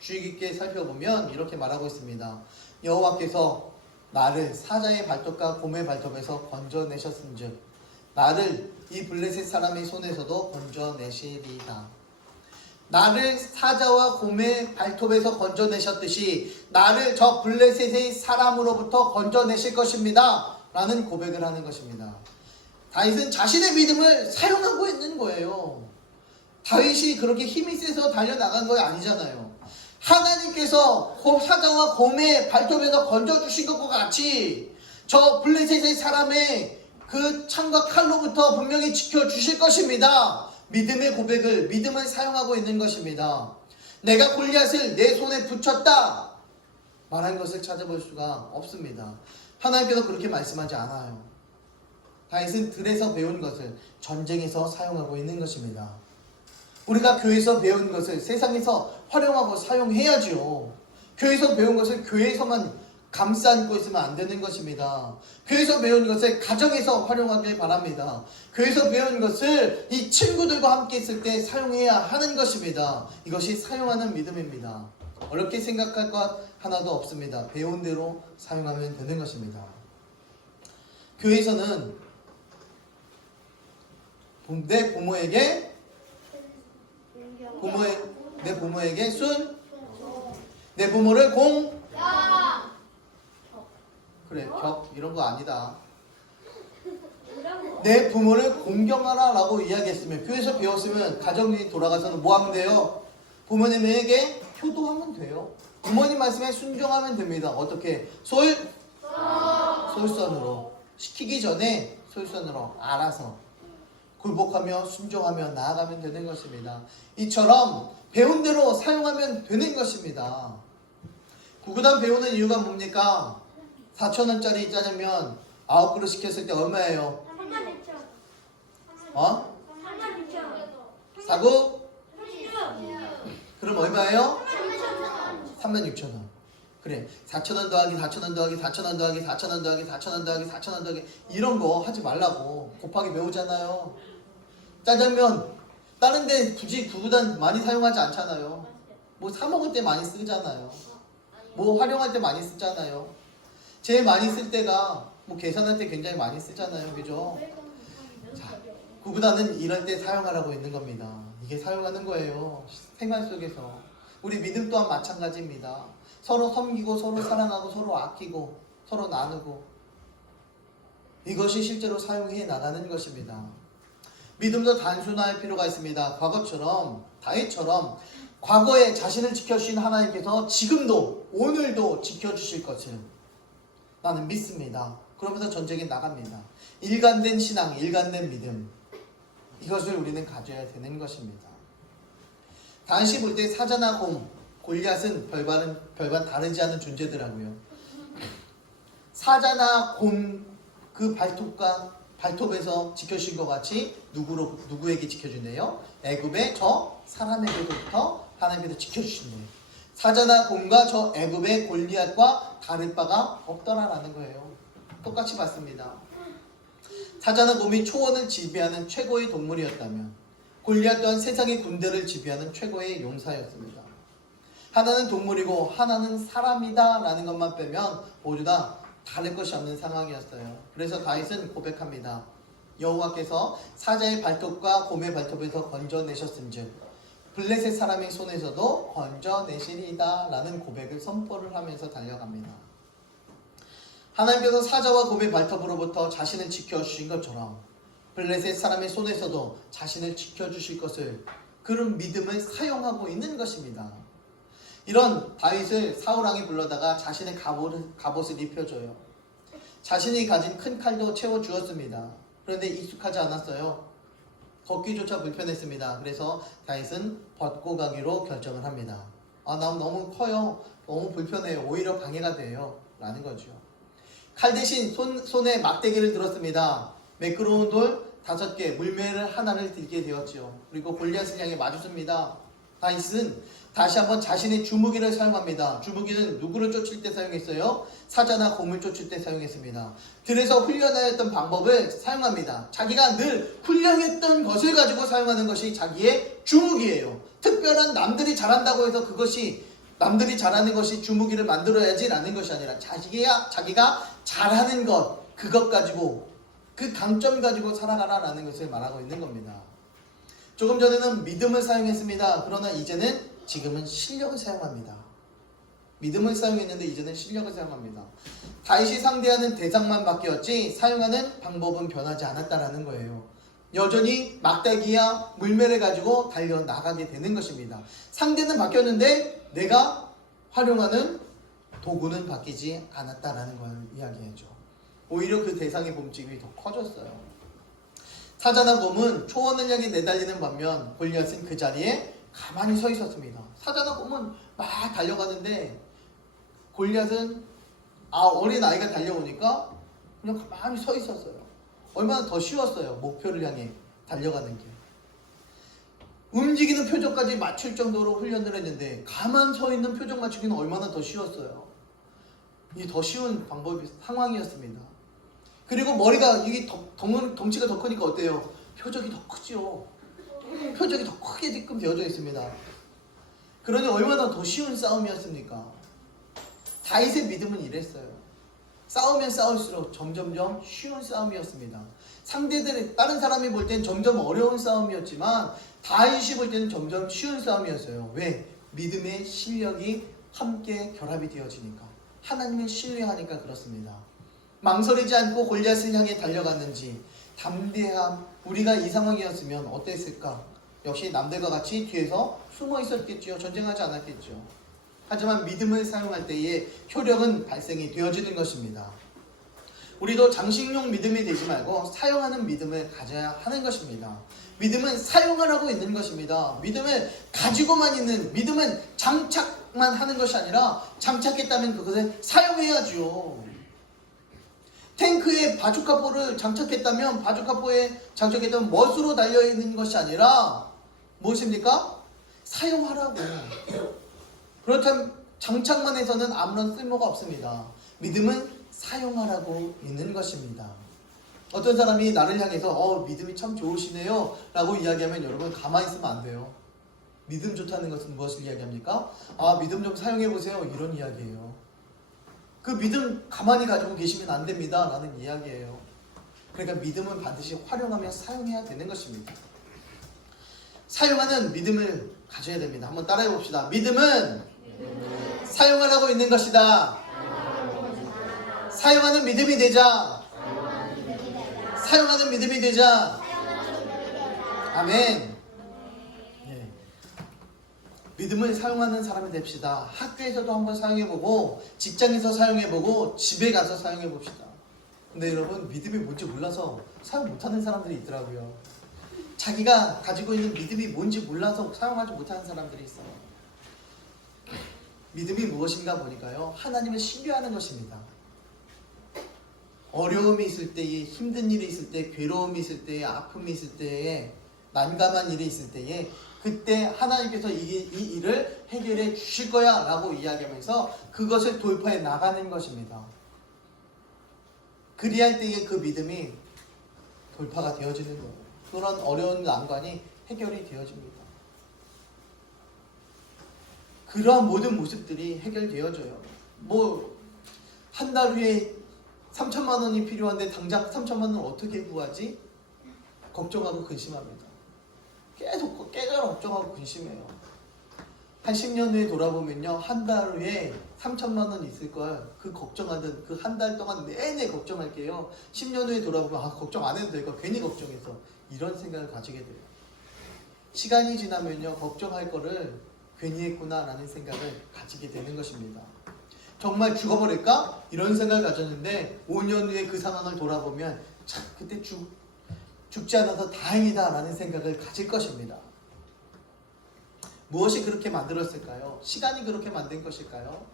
주의 깊게 살펴보면 이렇게 말하고 있습니다. 여호와께서 나를 사자의 발톱과 곰의 발톱에서 건져내셨은즉 나를 이 블레셋 사람의 손에서도 건져내시리이다. 나를 사자와 곰의 발톱에서 건져내셨듯이 나를 저 블레셋의 사람으로부터 건져내실 것입니다. 라는 고백을 하는 것입니다. 다윗은 자신의 믿음을 사용하고 있는 거예요. 다윗이 그렇게 힘이 세서 달려나간 거 아니잖아요. 하나님께서 사자와 곰의 발톱에서 건져주신 것과 같이 저 블레셋의 사람의 그 창과 칼로부터 분명히 지켜주실 것입니다. 믿음의 고백을, 믿음을 사용하고 있는 것입니다. 내가 골리앗을 내 손에 붙였다 말한 것을 찾아볼 수가 없습니다. 하나님께서 그렇게 말씀하지 않아요. 다윗은 들에서 배운 것을 전쟁에서 사용하고 있는 것입니다. 우리가 교회에서 배운 것을 세상에서 활용하고 사용해야지요. 교회에서 배운 것을 교회에서만 감싸 안고 있으면 안 되는 것입니다. 교회에서 배운 것을 가정에서 활용하길 바랍니다. 교회에서 배운 것을 이 친구들과 함께 있을 때 사용해야 하는 것입니다. 이것이 사용하는 믿음입니다. 어렵게 생각할 것 하나도 없습니다. 배운 대로 사용하면 되는 것입니다. 교회에서는 내 부모에게 내 부모를 그래, 이런 거 아니다. 내 부모를 공경하라 라고 이야기했으면, 교회에서 배웠으면 가정이 돌아가서는 뭐 하면 돼요? 부모님에게 효도하면 돼요. 부모님 말씀에 순종하면 됩니다. 어떻게? 솔선으로. 시키기 전에 솔선으로 알아서 굴복하며 순종하며 나아가면 되는 것입니다. 이처럼 배운 대로 사용하면 되는 것입니다. 구구단 배우는 이유가 뭡니까? 4,000원짜리 짜장면 9그릇 시켰을 때 얼마예요? 36,000원. 사구? 그럼 얼마예요? 36,000원. 그래, 4,000원 더하기 4,000원 더하기 4,000원 더하기 4,000원 더하기 4,000원 더하기 4,000원 더하기 이런 거 하지 말라고 곱하기 배우잖아요. 짜장면 다른 데 굳이 구구단 많이 사용하지 않잖아요. 뭐 사 먹을 때 많이 쓰잖아요. 뭐 활용할 때 많이 쓰잖아요. 제일 많이 쓸 때가 뭐 계산할 때 굉장히 많이 쓰잖아요. 그죠? 자, 구구단은 이럴 때 사용하라고 있는 겁니다. 이게 사용하는 거예요. 생활 속에서. 우리 믿음 또한 마찬가지입니다. 서로 섬기고 서로 사랑하고 서로 아끼고 서로 나누고 이것이 실제로 사용해 나가는 것입니다. 믿음도 단순할 필요가 있습니다. 과거처럼 다윗처럼 과거에 자신을 지켜주신 하나님께서 지금도 오늘도 지켜주실 것을 나는 믿습니다. 그러면서 전쟁에 나갑니다. 일관된 신앙, 일관된 믿음, 이것을 우리는 가져야 되는 것입니다. 다시 볼 때 사자나 곰, 골리앗은 별반 다르지 않은 존재더라고요. 사자나 곰 그 발톱에서 지켜주신 것 같이 누구에게 지켜주네요? 애굽의 저 사람에게부터 하나님께서 지켜주신대요. 사자나 곰과 저 애굽의 골리앗과 다를 바가 없더라라는 거예요. 똑같이 봤습니다. 사자나 곰이 초원을 지배하는 최고의 동물이었다면 골리앗 또한 세상의 군대를 지배하는 최고의 용사였습니다. 하나는 동물이고 하나는 사람이다 라는 것만 빼면 모두 다 다를 것이 없는 상황이었어요. 그래서 다윗은 고백합니다. 여호와께서 사자의 발톱과 곰의 발톱에서 건져내셨은즉 블레셋 사람의 손에서도 건져내시리이다 라는 고백을 선포를 하면서 달려갑니다. 하나님께서 사자와 곰의 발톱으로부터 자신을 지켜주신 것처럼 블레셋 사람의 손에서도 자신을 지켜주실 것을, 그런 믿음을 사용하고 있는 것입니다. 이런 다윗을 사울왕이 불러다가 자신의 갑옷을 입혀줘요. 자신이 가진 큰 칼도 채워주었습니다. 그런데 익숙하지 않았어요. 걷기조차 불편했습니다. 그래서 다윗은 벗고 가기로 결정을 합니다. 나 너무 커요. 너무 불편해요. 오히려 방해가 돼요. 라는 거죠. 칼 대신 손에 막대기를 들었습니다. 매끄러운 돌 5개, 물매를 하나를 들게 되었지요. 그리고 골리앗을 향해 맞았습니다. 다윗은 다시 한번 자신의 주무기를 사용합니다. 주무기는 누구를 쫓을 때 사용했어요? 사자나 곰을 쫓을 때 사용했습니다. 들에서 훈련하였던 방법을 사용합니다. 자기가 늘 훈련했던 것을 가지고 사용하는 것이 자기의 주무기예요. 특별한 남들이 잘한다고 해서 그것이, 남들이 잘하는 것이 주무기를 만들어야지 라는 것이 아니라 자기가 잘하는 것, 그것 가지고, 그 강점 가지고 살아가라 라는 것을 말하고 있는 겁니다. 조금 전에는 믿음을 사용했습니다. 그러나 지금은 실력을 사용합니다. 믿음을 사용했는데 이제는 실력을 사용합니다. 다윗이 상대하는 대상만 바뀌었지 사용하는 방법은 변하지 않았다라는 거예요. 여전히 막대기야 물매를 가지고 달려나가게 되는 것입니다. 상대는 바뀌었는데 내가 활용하는 도구는 바뀌지 않았다라는 걸 이야기해줘. 오히려 그 대상의 몸집이 더 커졌어요. 사자나 곰은 초원을 향해 내달리는 반면 골리앗은 그 자리에 가만히 서 있었습니다. 사자나 곰은 막 달려가는데 골리앗은 어린 아이가 달려오니까 그냥 가만히 서 있었어요. 얼마나 더 쉬웠어요. 목표를 향해 달려가는 게. 움직이는 표정까지 맞출 정도로 훈련을 했는데 가만 서 있는 표정 맞추기는 얼마나 더 쉬웠어요. 이게 더 쉬운 상황이었습니다. 그리고 머리가 이게 덩치가 더 크니까 어때요? 표적이 더 크죠. 표적이 더 크게 지금 되어져 있습니다. 그러니 얼마나 더 쉬운 싸움이었습니까? 다윗의 믿음은 이랬어요. 싸우면 싸울수록 점점점 쉬운 싸움이었습니다. 다른 사람이 볼 땐 점점 어려운 싸움이었지만 다윗이 볼 때는 점점 쉬운 싸움이었어요. 왜? 믿음의 실력이 함께 결합이 되어지니까. 하나님을 신뢰하니까 그렇습니다. 망설이지 않고 골리앗을 향해 달려갔는지, 담대함, 우리가 이 상황이었으면 어땠을까? 역시 남들과 같이 뒤에서 숨어 있었겠죠. 전쟁하지 않았겠죠. 하지만 믿음을 사용할 때에 효력은 발생이 되어지는 것입니다. 우리도 장식용 믿음이 되지 말고 사용하는 믿음을 가져야 하는 것입니다. 믿음은 사용하라고 있는 것입니다. 믿음을 가지고만 있는, 믿음은 장착만 하는 것이 아니라 장착했다면 그것을 사용해야죠. 탱크에 바주카포를 장착했다면 바주카포에 장착했다면 멋으로 달려있는 것이 아니라 무엇입니까? 사용하라고. 그렇다면 장착만 해서는 아무런 쓸모가 없습니다. 믿음은 사용하라고 있는 것입니다. 어떤 사람이 나를 향해서 믿음이 참 좋으시네요 라고 이야기하면 여러분 가만히 있으면 안 돼요. 믿음 좋다는 것은 무엇을 이야기합니까? 믿음 좀 사용해보세요, 이런 이야기예요. 그 믿음 가만히 가지고 계시면 안 됩니다 라는 이야기예요. 그러니까 믿음은 반드시 활용하며 사용해야 되는 것입니다. 사용하는 믿음을 가져야 됩니다. 한번 따라해 봅시다. 믿음은 사용하라고 있는 것이다. 사용하는 믿음이 되자. 사용하는 믿음이 되자. 아멘. 예. 믿음을 사용하는 사람이 됩시다. 학교에서도 한번 사용해보고 직장에서 사용해보고 집에 가서 사용해봅시다. 근데 여러분 믿음이 뭔지 몰라서 사용 못하는 사람들이 있더라고요. 자기가 가지고 있는 믿음이 뭔지 몰라서 사용하지 못하는 사람들이 있어요. 믿음이 무엇인가 보니까요, 하나님을 신뢰하는 것입니다. 어려움이 있을 때에, 힘든 일이 있을 때, 괴로움이 있을 때에, 아픔이 있을 때에, 난감한 일이 있을 때에 그때 하나님께서 이 일을 해결해 주실 거야 라고 이야기하면서 그것을 돌파해 나가는 것입니다. 그리할 때에 그 믿음이 돌파가 되어지는 거예요. 그런 어려운 난관이 해결이 되어집니다. 그러한 모든 모습들이 해결되어져요. 한 달 후에 3천만 원이 필요한데 당장 3천만 원을 어떻게 구하지? 걱정하고 근심합니다. 계속 걱정하고 근심해요. 한 10년 후에 돌아보면요, 한 달 후에 3천만 원 있을 걸 그 걱정하던 그 한 달 동안 내내 걱정할게요. 10년 후에 돌아보면 걱정 안 해도 될까 괜히 걱정해서 이런 생각을 가지게 돼요. 시간이 지나면요, 걱정할 거를 괜히 했구나 라는 생각을 가지게 되는 것입니다. 정말 죽어버릴까? 이런 생각을 가졌는데 5년 후에 그 상황을 돌아보면 참 그때 죽지 않아서 다행이다 라는 생각을 가질 것입니다. 무엇이 그렇게 만들었을까요? 시간이 그렇게 만든 것일까요?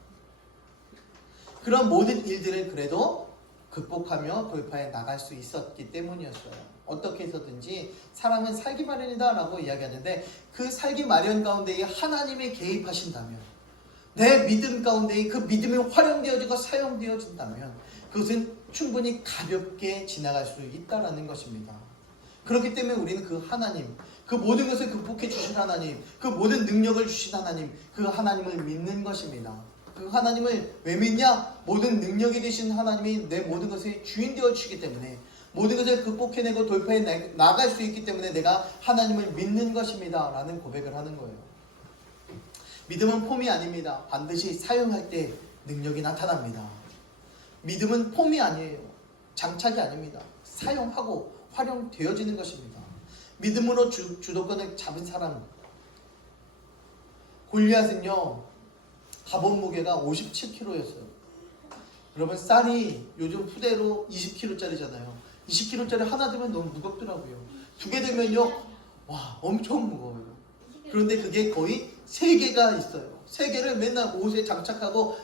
그런 모든 일들을 그래도 극복하며 돌파해 나갈 수 있었기 때문이었어요. 어떻게 해서든지 사람은 살기 마련이다 라고 이야기하는데 그 살기 마련 가운데에 하나님이 개입하신다면, 내 믿음 가운데에 그 믿음이 활용되어지고 사용되어진다면 그것은 충분히 가볍게 지나갈 수 있다라는 것입니다. 그렇기 때문에 우리는 그 하나님, 그 모든 것을 극복해 주신 하나님, 그 모든 능력을 주신 하나님, 그 하나님을 믿는 것입니다. 그 하나님을 왜 믿냐? 모든 능력이 되신 하나님이 내 모든 것의 주인 되어 주시기 때문에, 모든 것을 극복해내고 돌파해 나갈 수 있기 때문에 내가 하나님을 믿는 것입니다 라는 고백을 하는 거예요. 믿음은 폼이 아닙니다. 반드시 사용할 때 능력이 나타납니다. 믿음은 폼이 아니에요. 장착이 아닙니다. 사용하고 활용되어지는 것입니다. 믿음으로 주도권을 잡은 사람, 골리앗은요, 갑옷 무게가 57kg였어요. 여러분, 쌀이 요즘 푸대로 20kg짜리잖아요. 20kg짜리 하나 들면 너무 무겁더라고요. 두 개 들면요, 와, 엄청 무거워요. 그런데 그게 거의 3개가 있어요. 3개를 맨날 옷에 장착하고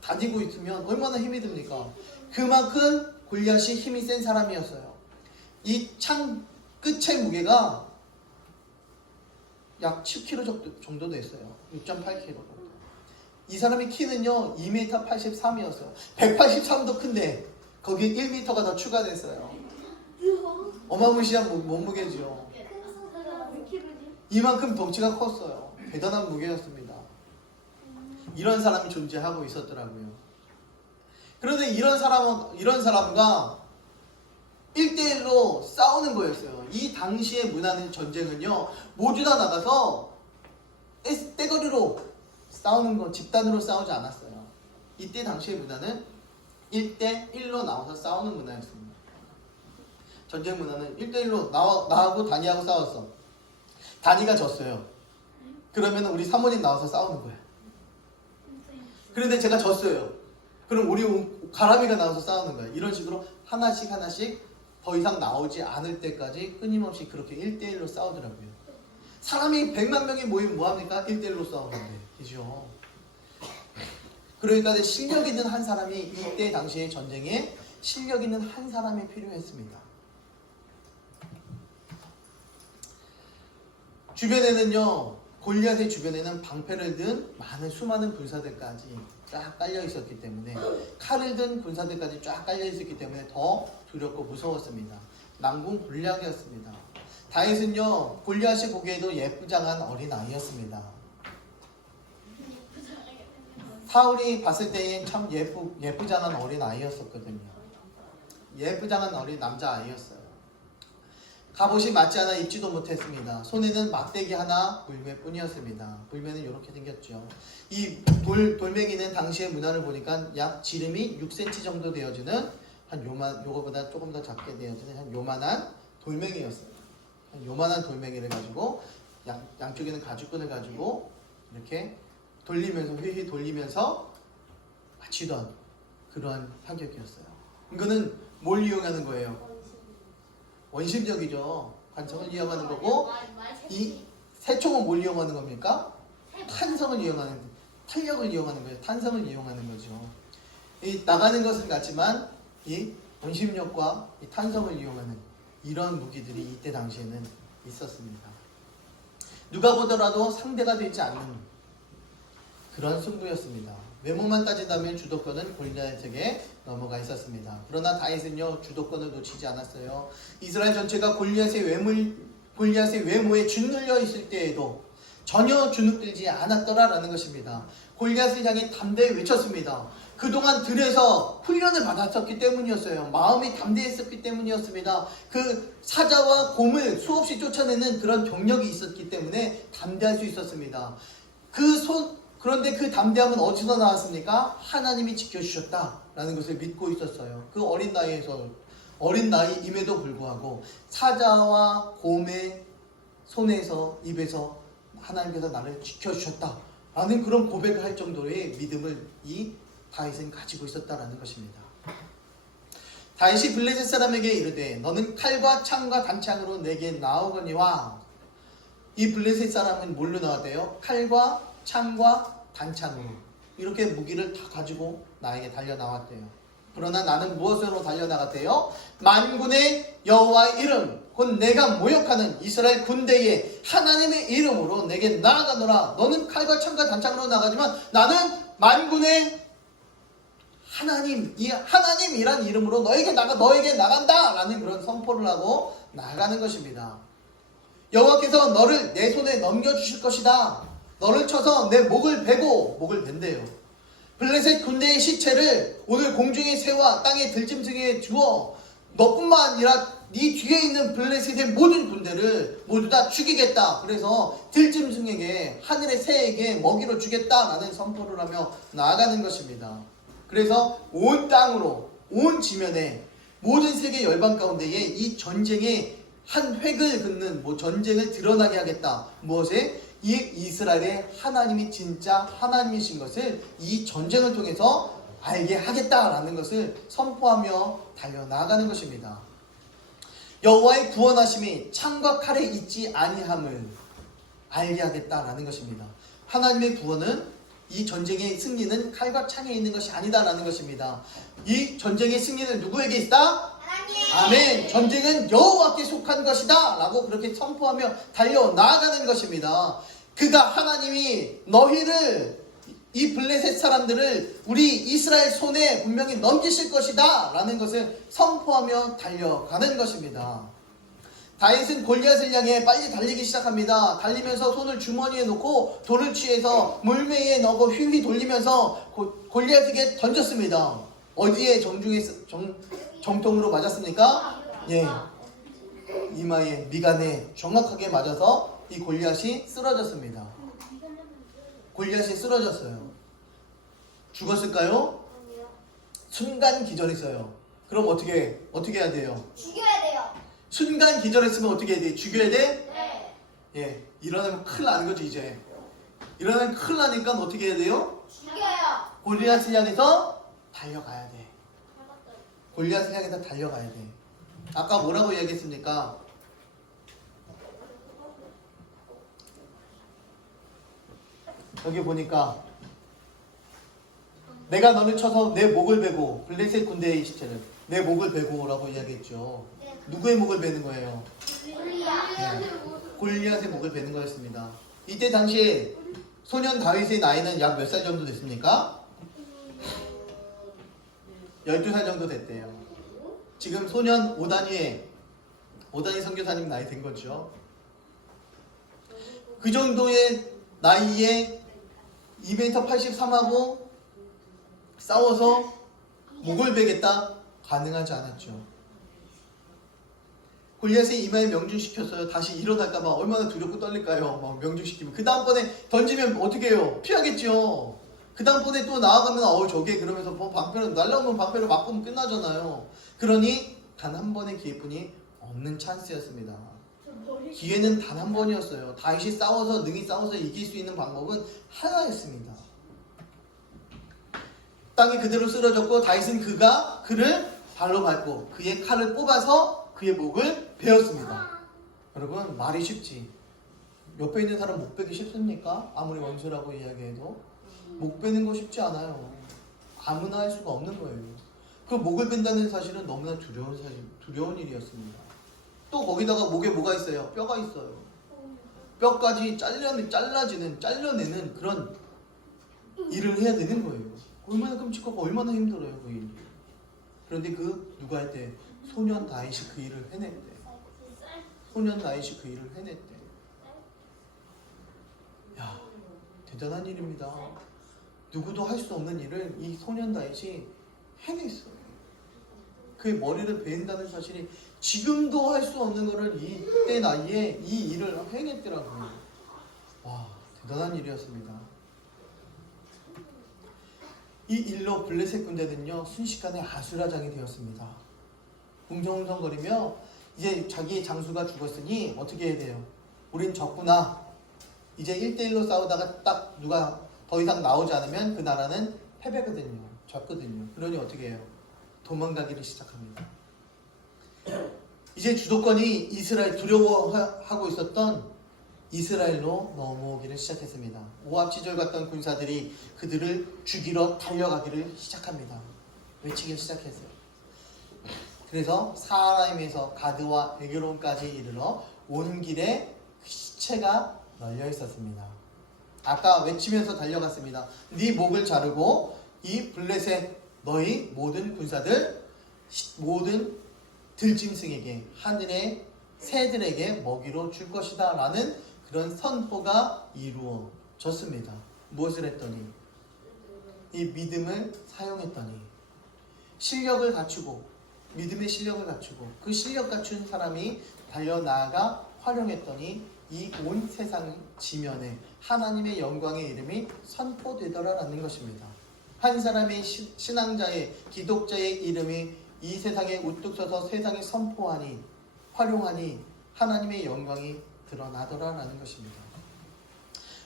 다니고 있으면 얼마나 힘이 듭니까? 그만큼 골리앗이 힘이 센 사람이었어요. 이 창 끝의 무게가 약 10kg 정도 됐어요. 6.8kg. 이 사람의 키는요 2m 83이었어요. 183도 큰데 거기에 1m가 더 추가됐어요. 어마무시한 몸무게죠. 이만큼 덩치가 컸어요. 대단한 무게였습니다. 이런 사람이 존재하고 있었더라고요. 그런데 이런 사람과 1대1로 싸우는 거였어요. 이 당시의 문화는 전쟁은요, 모두 다 나가서 떼거리로 싸우는 거, 집단으로 싸우지 않았어요. 이때 당시의 문화는 1대1로 나와서 싸우는 문화였습니다. 전쟁 문화는 1대1로 나하고 다니하고 싸웠어. 다니가 졌어요. 그러면 우리 사모님 나와서 싸우는 거야. 그런데 제가 졌어요. 그럼 우리 가람이가 나와서 싸우는 거야. 이런 식으로 하나씩 더 이상 나오지 않을 때까지 끊임없이 그렇게 1대1로 싸우더라고요. 사람이 100만 명이 모이면 뭐합니까? 1대1로 싸우는데. 그죠? 그러니까 실력 있는 한 사람이 이때 당시의 전쟁에 실력 있는 한 사람이 필요했습니다. 주변에는요, 골리앗의 주변에는 방패를 든 수많은 군사들까지 쫙 깔려 있었기 때문에, 칼을 든 군사들까지 쫙 깔려 있었기 때문에 더 두렵고 무서웠습니다. 난공불락이었습니다. 다윗은요, 골리앗이 보기에도 예쁘장한 어린 아이였습니다. 사울이 봤을 때엔 참 예쁘장한 어린 아이였었거든요. 예쁘장한 어린 남자 아이였어요. 갑옷이 맞지 않아 입지도 못했습니다. 손에는 막대기 하나, 물매뿐이었습니다. 물매는 이렇게 생겼죠. 이 돌멩이는 당시의 문화를 보니까 약 지름이 6cm 정도 되어지는 요거보다 조금 더 작게 되어지는 한 요만한 돌멩이였어요. 요만한 돌멩이를 가지고 양쪽에는 가죽끈을 가지고 이렇게 돌리면서 휘휘 돌리면서 맞추던 그런 타격이었어요. 이거는 뭘 이용하는 거예요? 원심력이죠. 관성을 이용하는 거고, 이 새총은 뭘 이용하는 겁니까? 탄성을 이용하는, 탄력을 이용하는 거예요. 탄성을 이용하는 거죠. 이 나가는 것은 같지만 이 원심력과 이 탄성을 이용하는 이런 무기들이 이때 당시에는 있었습니다. 누가 보더라도 상대가 되지 않는 그런 승부였습니다. 외모만 따진다면 주도권은 골리앗에게 넘어가 있었습니다. 그러나 다윗은요, 주도권을 놓치지 않았어요. 이스라엘 전체가 골리앗의 외모에 짓눌려 있을 때에도 전혀 주눅들지 않았더라라는 것입니다. 골리앗을 향해 담대히 외쳤습니다. 그동안 들에서 훈련을 받았었기 때문이었어요. 마음이 담대했었기 때문이었습니다. 그 사자와 곰을 수없이 쫓아내는 그런 경력이 있었기 때문에 담대할 수 있었습니다. 그런데 그 담대함은 어디서 나왔습니까? 하나님이 지켜주셨다라는 것을 믿고 있었어요. 그 어린 나이임에도 불구하고 사자와 곰의 손에서 입에서 하나님께서 나를 지켜주셨다라는 그런 고백을 할 정도의 믿음을 이 다윗은 가지고 있었다라는 것입니다. 다윗이 블레셋 사람에게 이르되 너는 칼과 창과 단창으로 내게 나오거니와, 이 블레셋 사람은 뭘로 나왔대요? 칼과 창과 단창으로 이렇게 무기를 다 가지고 나에게 달려 나왔대요. 그러나 나는 무엇으로 달려 나갔대요? 만군의 여호와의 이름 곧 내가 모욕하는 이스라엘 군대의 하나님의 이름으로 내게 나아가노라. 너는 칼과 창과 단창으로 나가지만 나는 만군의 하나님, 이 하나님이란 이름으로 너에게 나간다 라는 그런 선포를 하고 나가는 것입니다. 여호와께서 너를 내 손에 넘겨주실 것이다. 너를 쳐서 내 목을 벤대요. 블레셋 군대의 시체를 오늘 공중의 새와 땅의 들짐승에 주어 너뿐만 아니라 네 뒤에 있는 블레셋의 모든 군대를 모두 다 죽이겠다. 그래서 들짐승에게, 하늘의 새에게 먹이로 주겠다라는 선포를 하며 나아가는 것입니다. 그래서 온 땅으로, 온 지면에 모든 세계 열방 가운데에 이 전쟁의 한 획을 긋는 전쟁을 드러나게 하겠다. 무엇에? 이 이스라엘의 하나님이 진짜 하나님이신 것을 이 전쟁을 통해서 알게 하겠다라는 것을 선포하며 달려나가는 것입니다. 여호와의 구원하심이 창과 칼에 있지 아니함을 알게 하겠다라는 것입니다. 하나님의 구원은, 이 전쟁의 승리는 칼과 창에 있는 것이 아니다라는 것입니다. 이 전쟁의 승리는 누구에게 있다? 아멘. 전쟁은 여호와께 속한 것이다 라고 그렇게 선포하며 달려나가는 것입니다. 그가, 하나님이 너희를, 이 블레셋 사람들을 우리 이스라엘 손에 분명히 넘기실 것이다 라는 것을 선포하며 달려가는 것입니다. 다윗은 골리앗을 향해 빨리 달리기 시작합니다. 달리면서 손을 주머니에 놓고 돌을 취해서 물매에 넣고 휘휘 돌리면서 골리앗에게 던졌습니다. 어디에 정통으로 맞았습니까? 예, 이마에, 미간에 정확하게 맞아서 이 골리앗이 쓰러졌습니다. 골리앗이 쓰러졌어요. 죽었을까요? 순간 기절했어요. 그럼 어떻게 해야 돼요? 죽여야 돼요. 순간 기절했으면 어떻게 해야 돼? 죽여야 돼? 네. 예, 일어나면 큰일 나는 거지. 이제 일어나면 큰일 나니까 어떻게 해야 돼요? 죽여요. 골리앗을 향해서 달려가야 돼. 골리앗을 향해서 달려가야 돼. 아까 뭐라고 이야기했습니까? 여기 보니까 내가 너를 쳐서 내 목을 베고, 블레셋 군대의 시체를 내 목을 베고 라고 이야기했죠. 누구의 목을 베는 거예요? 골리앗의 목을 베는 거였습니다. 이때 당시에 소년 다윗의 나이는 약 몇 살 정도 됐습니까? 12살 정도 됐대요. 지금 소년 오다니 선교사님 나이 된 거죠. 그 정도의 나이에 2m 83하고 싸워서 목을 베겠다? 가능하지 않았죠. 골리앗의 이마에 명중시켰어요. 다시 일어날까봐 얼마나 두렵고 떨릴까요? 막 명중시키면 그 다음번에 던지면 어떻게 해요? 피하겠죠. 그 다음번에 또 나아가면 저게 그러면서 방패로 날라오면 방패로 맞고면 끝나잖아요. 그러니 단 한 번의 기회뿐이 없는 찬스였습니다. 기회는 단 한 번이었어요. 다윗이 능히 싸워서 이길 수 있는 방법은 하나였습니다. 땅이 그대로 쓰러졌고 다윗은 그를 발로 밟고 그의 칼을 뽑아서 그의 목을 베었습니다. 여러분, 말이 쉽지. 옆에 있는 사람 목 베기 쉽습니까? 아무리 원수라고 이야기해도 목 베는 거 쉽지 않아요. 아무나 할 수가 없는 거예요. 그 목을 벤다는 사실은 너무나 두려운 일이었습니다. 또 거기다가 목에 뭐가 있어요? 뼈가 있어요. 뼈까지 잘라내는 그런 일을 해야 되는 거예요. 얼마나 끔찍하고 얼마나 힘들어요, 그 일이. 그런데 누가 했대? 소년 다윗이 그 일을 해냈대. 야, 대단한 일입니다. 누구도 할 수 없는 일을 이 소년 다윗이 해냈어요. 그의 머리를 베인다는 사실이 지금도 할 수 없는 거를 이때 나이에 이 일을 해냈더라고요. 와, 대단한 일이었습니다. 이 일로 블레셋 군대는요, 순식간에 아수라장이 되었습니다. 웅성웅성거리며 이제 자기의 장수가 죽었으니 어떻게 해야 돼요? 우린 졌구나. 이제 1대1로 싸우다가 딱 누가 더 이상 나오지 않으면 그 나라는 패배거든요. 졌거든요. 그러니 어떻게 해요? 도망가기를 시작합니다. 이제 주도권이 두려워하고 있었던 이스라엘로 넘어오기를 시작했습니다. 오합지졸 같던 군사들이 그들을 죽이러 달려가기를 시작합니다. 외치기 시작했어요. 그래서 사라임에서 가드와 에그론까지 이르러 온 길에 시체가 널려 있었습니다. 아까 외치면서 달려갔습니다. 네 목을 자르고 이 블레셋 너희 모든 군사들 모든 들짐승에게 하늘의 새들에게 먹이로 줄 것이다 라는 그런 선포가 이루어졌습니다. 무엇을 했더니 이 믿음을 사용했더니 믿음의 실력을 갖추고 그 실력 갖춘 사람이 달려나가 활용했더니 이 온 세상 지면에 하나님의 영광의 이름이 선포되더라라는 것입니다. 한 사람의 신앙자의 기독자의 이름이 이 세상에 우뚝 서서 세상에 선포하니 활용하니 하나님의 영광이 드러나더라라는 것입니다.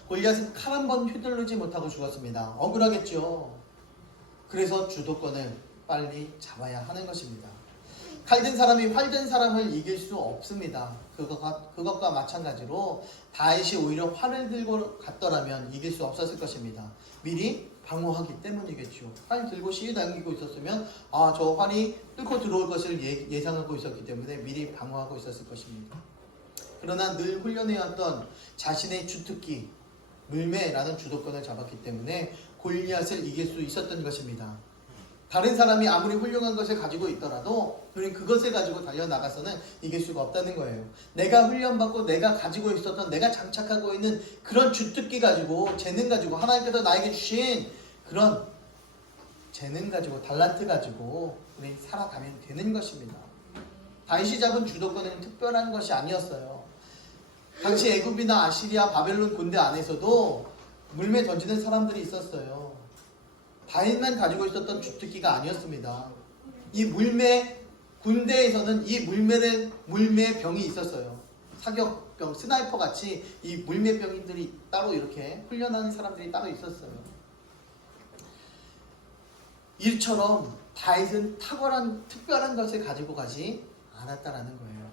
골리앗은 칼 한 번 휘둘르지 못하고 죽었습니다. 억울하겠죠. 그래서 주도권을 빨리 잡아야 하는 것입니다. 칼든 사람이 활든 사람을 이길 수 없습니다. 그것과 마찬가지로 다윗이 오히려 활을 들고 갔더라면 이길 수 없었을 것입니다. 미리 방어하기 때문이겠죠. 활 들고 시위 당기고 있었으면 저 활이 뚫고 들어올 것을 예상하고 있었기 때문에 미리 방어하고 있었을 것입니다. 그러나 늘 훈련해왔던 자신의 주특기 물매라는 주도권을 잡았기 때문에 골리앗을 이길 수 있었던 것입니다. 다른 사람이 아무리 훌륭한 것을 가지고 있더라도 우리는 그것을 가지고 달려나가서는 이길 수가 없다는 거예요. 내가 훈련받고 내가 가지고 있었던 내가 장착하고 있는 그런 주특기 가지고 재능 가지고 하나님께서 나에게 주신 그런 재능 가지고 달란트 가지고 우리는 살아가면 되는 것입니다. 다윗이 잡은 주도권은 특별한 것이 아니었어요. 당시 애굽이나 아시리아 바벨론 군대 안에서도 물매 던지는 사람들이 있었어요. 다윗만 가지고 있었던 주특기가 아니었습니다. 이 군대에서는 이 물매병이 있었어요. 사격병, 스나이퍼 같이 이 물매병들이 따로 이렇게 훈련하는 사람들이 따로 있었어요. 이처럼 다윗은 특별한 것을 가지고 가지 않았다라는 거예요.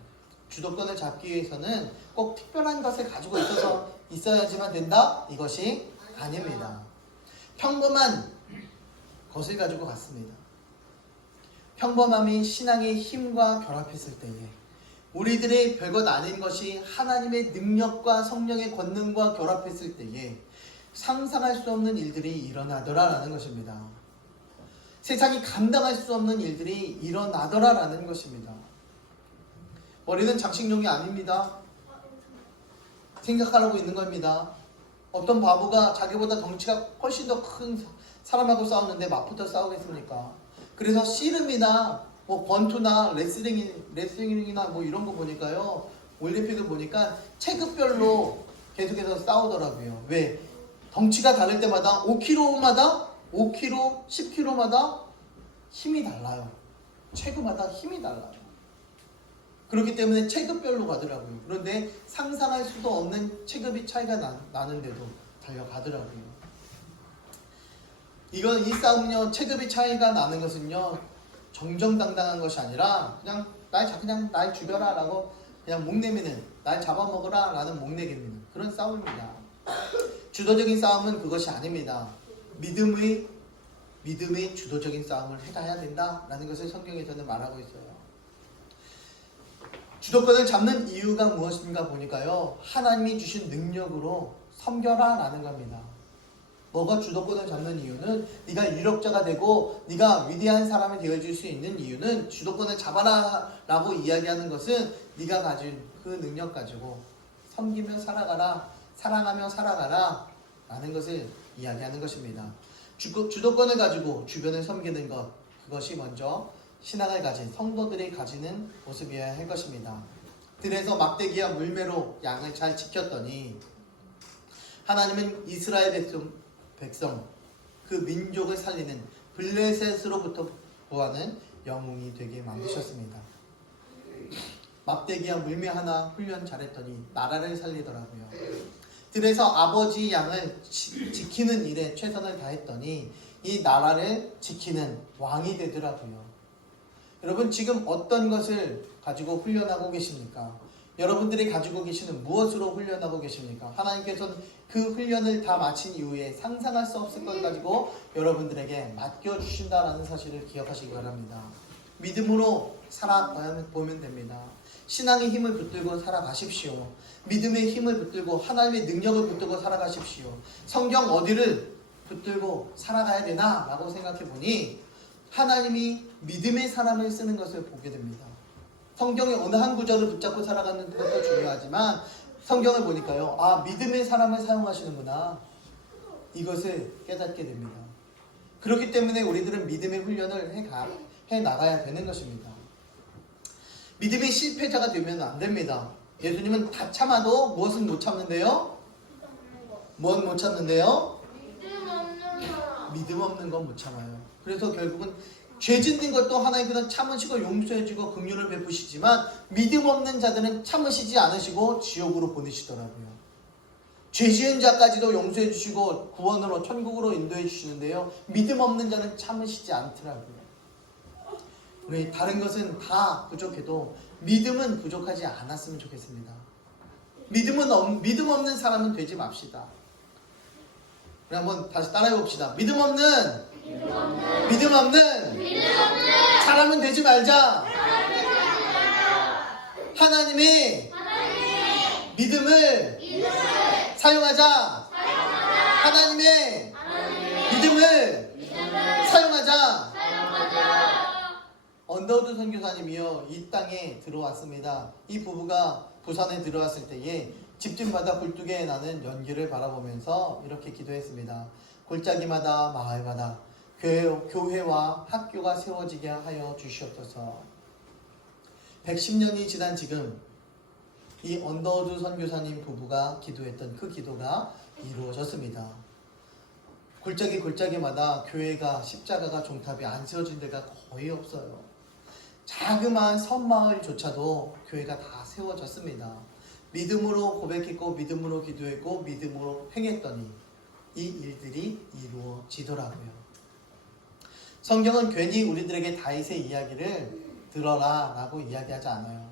주도권을 잡기 위해서는 꼭 특별한 것을 가지고 있어야지만 된다? 이것이 아닙니다. 평범한 것을 가지고 갔습니다. 평범함이 신앙의 힘과 결합했을 때에 우리들의 별것 아닌 것이 하나님의 능력과 성령의 권능과 결합했을 때에 상상할 수 없는 일들이 일어나더라라는 것입니다. 세상이 감당할 수 없는 일들이 일어나더라라는 것입니다. 머리는 장식용이 아닙니다. 생각하라고 있는 겁니다. 어떤 바보가 자기보다 덩치가 훨씬 더 큰 사람하고 싸우는데 맞붙어 싸우겠습니까? 그래서 씨름이나 권투나 레슬링이나 이런 거 보니까요, 올림픽을 보니까 체급별로 계속해서 싸우더라고요. 왜? 덩치가 다를 때마다 5kg마다 5kg, 10kg마다 힘이 달라요. 체구마다 힘이 달라요. 그렇기 때문에 체급별로 가더라고요. 그런데 상상할 수도 없는 체급이 차이가 나는데도 달려가더라고요. 이건 이 싸움은요, 체급이 차이가 나는 것은요, 정정당당한 것이 아니라 그냥 날 죽여라 라고 그냥 목내미는, 날 잡아먹으라 라는 목내기입니다. 그런 싸움입니다. 주도적인 싸움은 그것이 아닙니다. 믿음의 주도적인 싸움을 해가야 된다라는 것을 성경에서는 말하고 있어요. 주도권을 잡는 이유가 무엇인가 보니까요, 하나님이 주신 능력으로 섬겨라 라는 겁니다. 너가 주도권을 잡는 이유는, 네가 유력자가 되고 네가 위대한 사람이 되어줄 수 있는 이유는, 주도권을 잡아라 라고 이야기하는 것은 네가 가진 그 능력 가지고 섬기며 살아가라, 사랑하며 살아가라 라는 것을 이야기하는 것입니다. 주도권을 가지고 주변을 섬기는 것, 그것이 먼저 신앙을 가진 성도들이 가지는 모습이어야 할 것입니다. 들에서 막대기와 물매로 양을 잘 지켰더니 하나님은 이스라엘 백성 그 민족을 살리는 블레셋으로부터 구하는 영웅이 되게 만드셨습니다. 막대기와 물매 하나 훈련 잘했더니 나라를 살리더라고요. 들에서 아버지 양을 지키는 일에 최선을 다했더니 이 나라를 지키는 왕이 되더라고요. 여러분, 지금 어떤 것을 가지고 훈련하고 계십니까? 여러분들이 가지고 계시는 무엇으로 훈련하고 계십니까? 하나님께서는 그 훈련을 다 마친 이후에 상상할 수 없을 것 가지고 여러분들에게 맡겨주신다는 사실을 기억하시기 바랍니다. 믿음으로 살아보면 됩니다. 신앙의 힘을 붙들고 살아가십시오. 믿음의 힘을 붙들고 하나님의 능력을 붙들고 살아가십시오. 성경 어디를 붙들고 살아가야 되나? 라고 생각해 보니 하나님이 믿음의 사람을 쓰는 것을 보게 됩니다. 성경의 어느 한 구절을 붙잡고 살아가는 것도 중요하지만 성경을 보니까요, 아, 믿음의 사람을 사용하시는구나, 이것을 깨닫게 됩니다. 그렇기 때문에 우리들은 믿음의 훈련을 해 나가야 되는 것입니다. 믿음의 실패자가 되면 안 됩니다. 예수님은 다 참아도 무엇은 못 참는데요? 무엇 못 참는데요? 믿음 없는 건 못 참아요. 그래서 결국은 죄 짓는 것도 하나님께서 참으시고 용서해주고 긍휼을 베푸시지만 믿음 없는 자들은 참으시지 않으시고 지옥으로 보내시더라고요. 죄 지은 자까지도 용서해 주시고 구원으로 천국으로 인도해 주시는데요, 믿음 없는 자는 참으시지 않더라고요. 우리 다른 것은 다 부족해도 믿음은 부족하지 않았으면 좋겠습니다. 믿음 없는 사람은 되지 맙시다. 우리 한번 다시 따라해 봅시다. 믿음 없는 사람은 되지 말자. 하나님의 믿음을 사용하자. 하나님의 믿음을 사용하자. 언더우드 선교사님이요, 이 땅에 들어왔습니다. 이 부부가 부산에 들어왔을 때에 집집마다 굴뚝에 나는 연기를 바라보면서 이렇게 기도했습니다. 골짜기마다 마을마다 교회와 학교가 세워지게 하여 주시옵소서. 110년이 지난 지금 이 언더우드 선교사님 부부가 기도했던 그 기도가 이루어졌습니다. 골짜기마다 교회가, 십자가가, 종탑이 안 세워진 데가 거의 없어요. 자그마한 섬마을조차도 교회가 다 세워졌습니다. 믿음으로 고백했고 믿음으로 기도했고 믿음으로 행했더니 이 일들이 이루어지더라고요. 성경은 괜히 우리들에게 다윗의 이야기를 들어라 라고 이야기하지 않아요.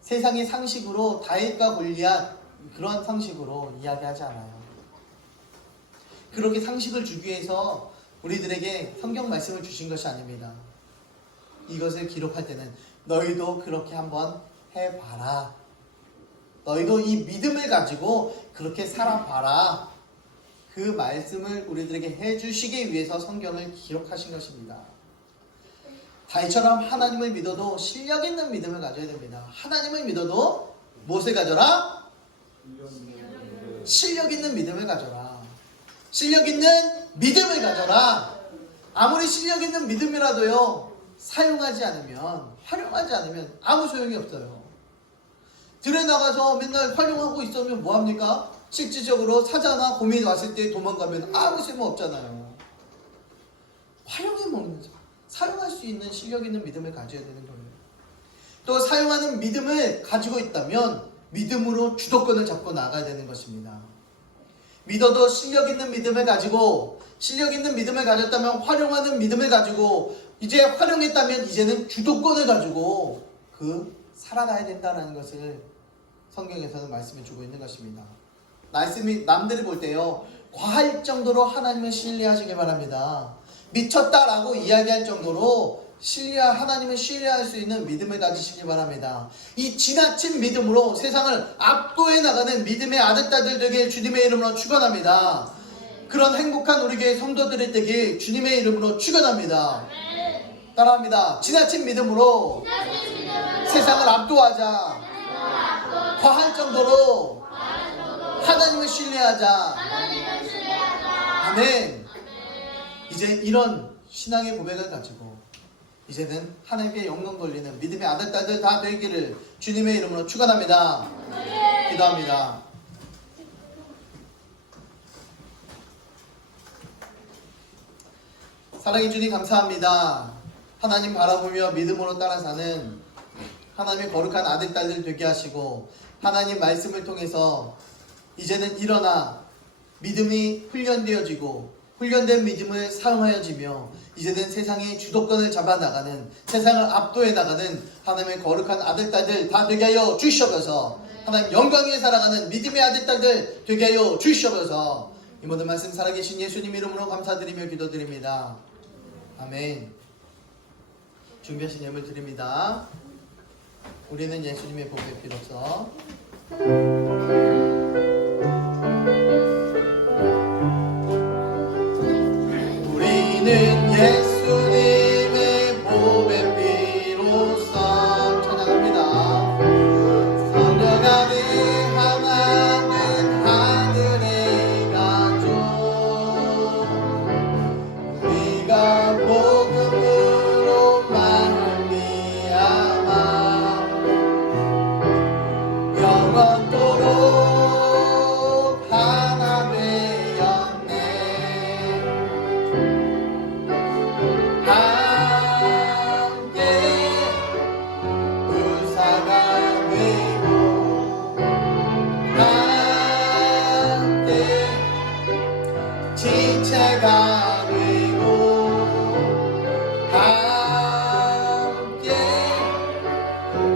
세상의 상식으로 다윗과 골리앗, 그런 상식으로 이야기하지 않아요. 그렇게 상식을 주기 위해서 우리들에게 성경 말씀을 주신 것이 아닙니다. 이것을 기록할 때는 너희도 그렇게 한번 해봐라, 너희도 이 믿음을 가지고 그렇게 살아봐라, 그 말씀을 우리들에게 해주시기 위해서 성경을 기록하신 것입니다. 다윗처럼 하나님을 믿어도 실력 있는 믿음을 가져야 됩니다. 하나님을 믿어도 무엇을 가져라? 실력 있는 믿음을 가져라. 실력 있는 믿음을 가져라. 아무리 실력 있는 믿음이라도요, 사용하지 않으면, 활용하지 않으면 아무 소용이 없어요. 들에 나가서 맨날 활용하고 있으면 뭐합니까? 실질적으로 사자나 곰이 왔을 때 도망가면 아무 쓸모 없잖아요. 활용해 먹는, 사용할 수 있는 실력 있는 믿음을 가져야 되는 거예요. 또 사용하는 믿음을 가지고 있다면 믿음으로 주도권을 잡고 나가야 되는 것입니다. 믿어도 실력 있는 믿음을 가지고, 실력 있는 믿음을 가졌다면 활용하는 믿음을 가지고, 이제 활용했다면 이제는 주도권을 가지고 살아가야 된다는 것을 성경에서는 말씀해 주고 있는 것입니다. 말씀이 남들이 볼 때요, 과할 정도로 하나님을 신뢰하시길 바랍니다. 미쳤다라고 이야기할 정도로 하나님을 신뢰할 수 있는 믿음을 가지시길 바랍니다. 이 지나친 믿음으로 세상을 압도해 나가는 믿음의 아들딸들 되게 주님의 이름으로 축원합니다. 그런 행복한 우리 교회 성도들이 되게 주님의 이름으로 축원합니다. 따라합니다. 지나친 믿음으로 세상을 압도하자. 과할 정도로 하나님을 신뢰하자. 아멘. 이제 이런 신앙의 고백을 가지고 이제는 하나님께 영광 돌리는 믿음의 아들딸들 다 되기를 주님의 이름으로 축원합니다. 기도합니다. 사랑해 주님 감사합니다. 하나님 바라보며 믿음으로 따라 사는 하나님의 거룩한 아들딸들 되게 하시고, 하나님 말씀을 통해서 이제는 일어나 믿음이 훈련되어지고 훈련된 믿음을 사용하여지며 이제는 세상의 주도권을 잡아나가는, 세상을 압도해 나가는 하나님의 거룩한 아들딸들 다 되게 하여 주시옵소서. 하나님 영광 위에 살아가는 믿음의 아들딸들 되게 하여 주시옵소서. 이 모든 말씀 살아계신 예수님 이름으로 감사드리며 기도드립니다. 아멘. 준비하신 예물 드립니다. 우리는 예수님의 복의 피로써 우리는 예수님의 복의 피로써 찬양합니다. 성령하는 하나는 하늘의 가족, 우리가 복음으로 말미암아 영원토록 하나 되었네. 함께 의사가 되고 함께 지체가 되고 함께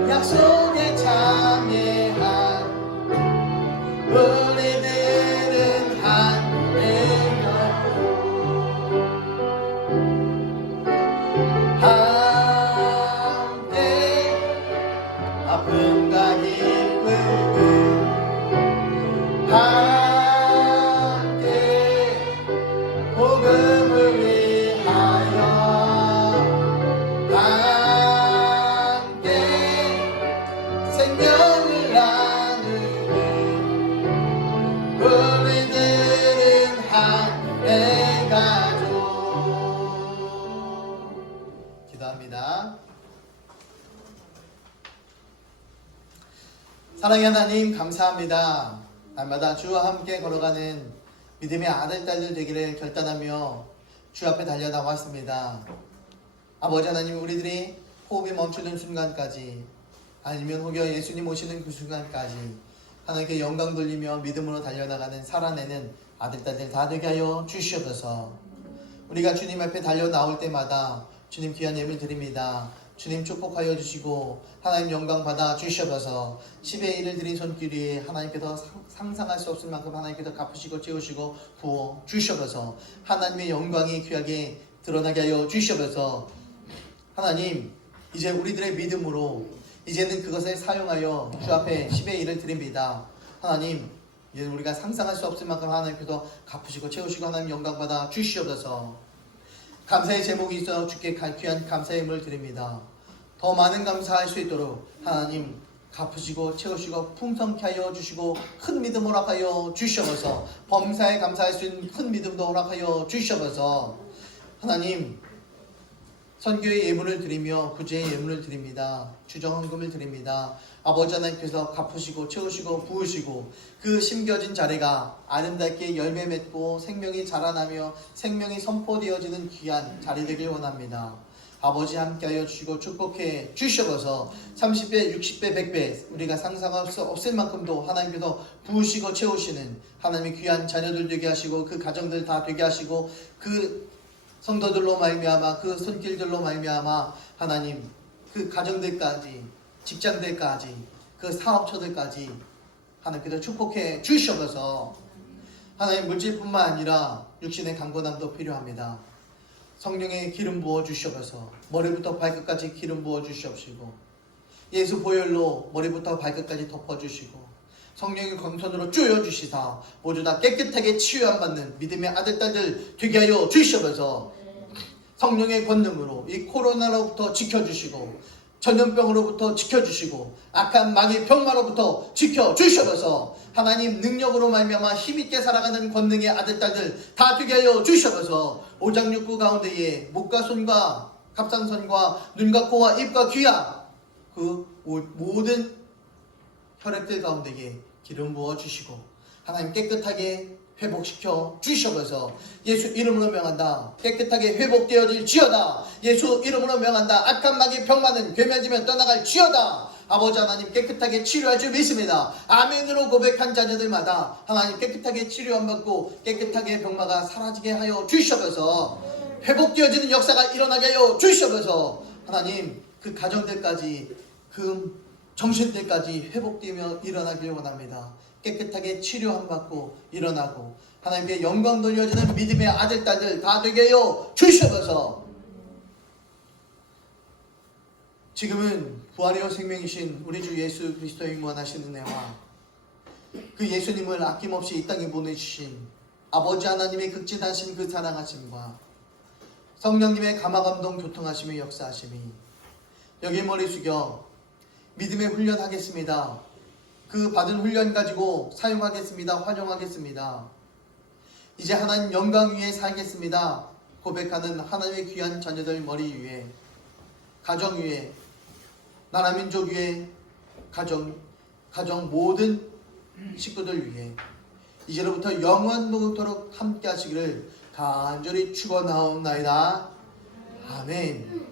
약속에 참여한 우리들은 한 해였고 함께 아픔과 기쁨을 함께 복음을 위하여 함께 생명을 나누는 우리들은 하나의 가족. 기도합니다. 사랑의 하나님 감사합니다. 날마다 주와 함께 걸어가는 믿음의 아들딸들 되기를 결단하며 주 앞에 달려나왔습니다. 아버지 하나님, 우리들이 호흡이 멈추는 순간까지, 아니면 혹여 예수님 오시는 그 순간까지 하나님께 영광 돌리며 믿음으로 달려나가는 살아내는 아들딸들 다 되게 하여 주시옵소서. 우리가 주님 앞에 달려나올 때마다 주님 귀한 예물 드립니다. 주님 축복하여 주시고 하나님 영광 받아 주시옵소서. 10의 1을 드린 손길 위에 하나님께서 상상할 수 없을 만큼 하나님께서 갚으시고 채우시고 부어 주시옵소서. 하나님의 영광이 귀하게 드러나게 하여 주시옵소서. 하나님, 이제 우리들의 믿음으로 이제는 그것을 사용하여 주 앞에 10의 1을 드립니다. 하나님, 이제 우리가 상상할 수 없을 만큼 하나님께서 갚으시고 채우시고 하나님 영광 받아 주시옵소서. 감사의 제목이 있어 주께 귀한 감사의 예물을 드립니다. 더 많은 감사할 수 있도록 하나님 갚으시고 채우시고 풍성케 하여 주시고 큰 믿음 허락하여 주시옵소서. 범사에 감사할 수 있는 큰 믿음도 허락하여 주시옵소서. 하나님, 선교의 예물을 드리며 구제의 예물을 드립니다. 주정헌금을 드립니다. 아버지 하나님께서 갚으시고 채우시고 부으시고 그 심겨진 자리가 아름답게 열매 맺고 생명이 자라나며 생명이 선포되어지는 귀한 자리 되길 원합니다. 아버지 함께하여 주시고 축복해 주셔서 30배, 60배, 100배 우리가 상상할 수 없을 만큼도 하나님께서 부으시고 채우시는 하나님의 귀한 자녀들 되게 하시고 그 가정들 다 되게 하시고 그 성도들로 말미암아 그 손길들로 말미암아 하나님 그 가정들까지 직장들까지 그 사업처들까지 하나님께서 축복해 주셔서 하나님 물질뿐만 아니라 육신의 강건함도 필요합니다. 성령의 기름 부어 주셔서 머리부터 발끝까지 기름 부어 주시옵시고 예수 보혈로 머리부터 발끝까지 덮어 주시고 성령의 광선으로 쪼여 주시사 모두 다 깨끗하게 치유함 받는 믿음의 아들 딸들 되게 하여 주셔서 성령의 권능으로 이 코로나로부터 지켜주시고 전염병으로부터 지켜주시고 악한 마귀 병마로부터 지켜주셔서 하나님 능력으로 말미암아 힘있게 살아가는 권능의 아들 딸들 다 되게 하여 주셔서 오장육부 가운데에 목과 손과 갑상선과 눈과 코와 입과 귀와 그 모든 혈액들 가운데에 기름 부어 주시고 하나님 깨끗하게 회복시켜 주셔서 예수 이름으로 명한다. 깨끗하게 회복되어질 지어다. 예수 이름으로 명한다. 악한 마귀 병마는 괴면지면 떠나갈 지어다. 아버지 하나님 깨끗하게 치료할 줄 믿습니다. 아멘으로 고백한 자녀들마다 하나님 깨끗하게 치료함 받고 깨끗하게 병마가 사라지게 하여 주셔서 회복되어지는 역사가 일어나게 하여 주셔서 하나님 그 가정들까지 그 정신들까지 회복되며 일어나길 원합니다. 깨끗하게 치료함 받고 일어나고 하나님께 영광 돌려주는 믿음의 아들 딸들 다 되게 하여 주셔서 지금은 부활이요 생명이신 우리 주 예수 그리스도의 무한하신 은혜와 그 예수님을 아낌없이 이 땅에 보내주신 아버지 하나님의 극진하신 그 사랑하심과 성령님의 감화감동 교통하심의 역사하심이 여기 머리 숙여 믿음의 훈련하겠습니다. 그 받은 훈련 가지고 사용하겠습니다. 활용하겠습니다. 이제 하나님 영광 위에 살겠습니다. 고백하는 하나님의 귀한 자녀들 머리 위에 가정 위에 나라 민족 위에 가정 모든 식구들 위에 이제로부터 영원 무궁토록 함께 하시기를 간절히 축원하옵나이다. 아멘.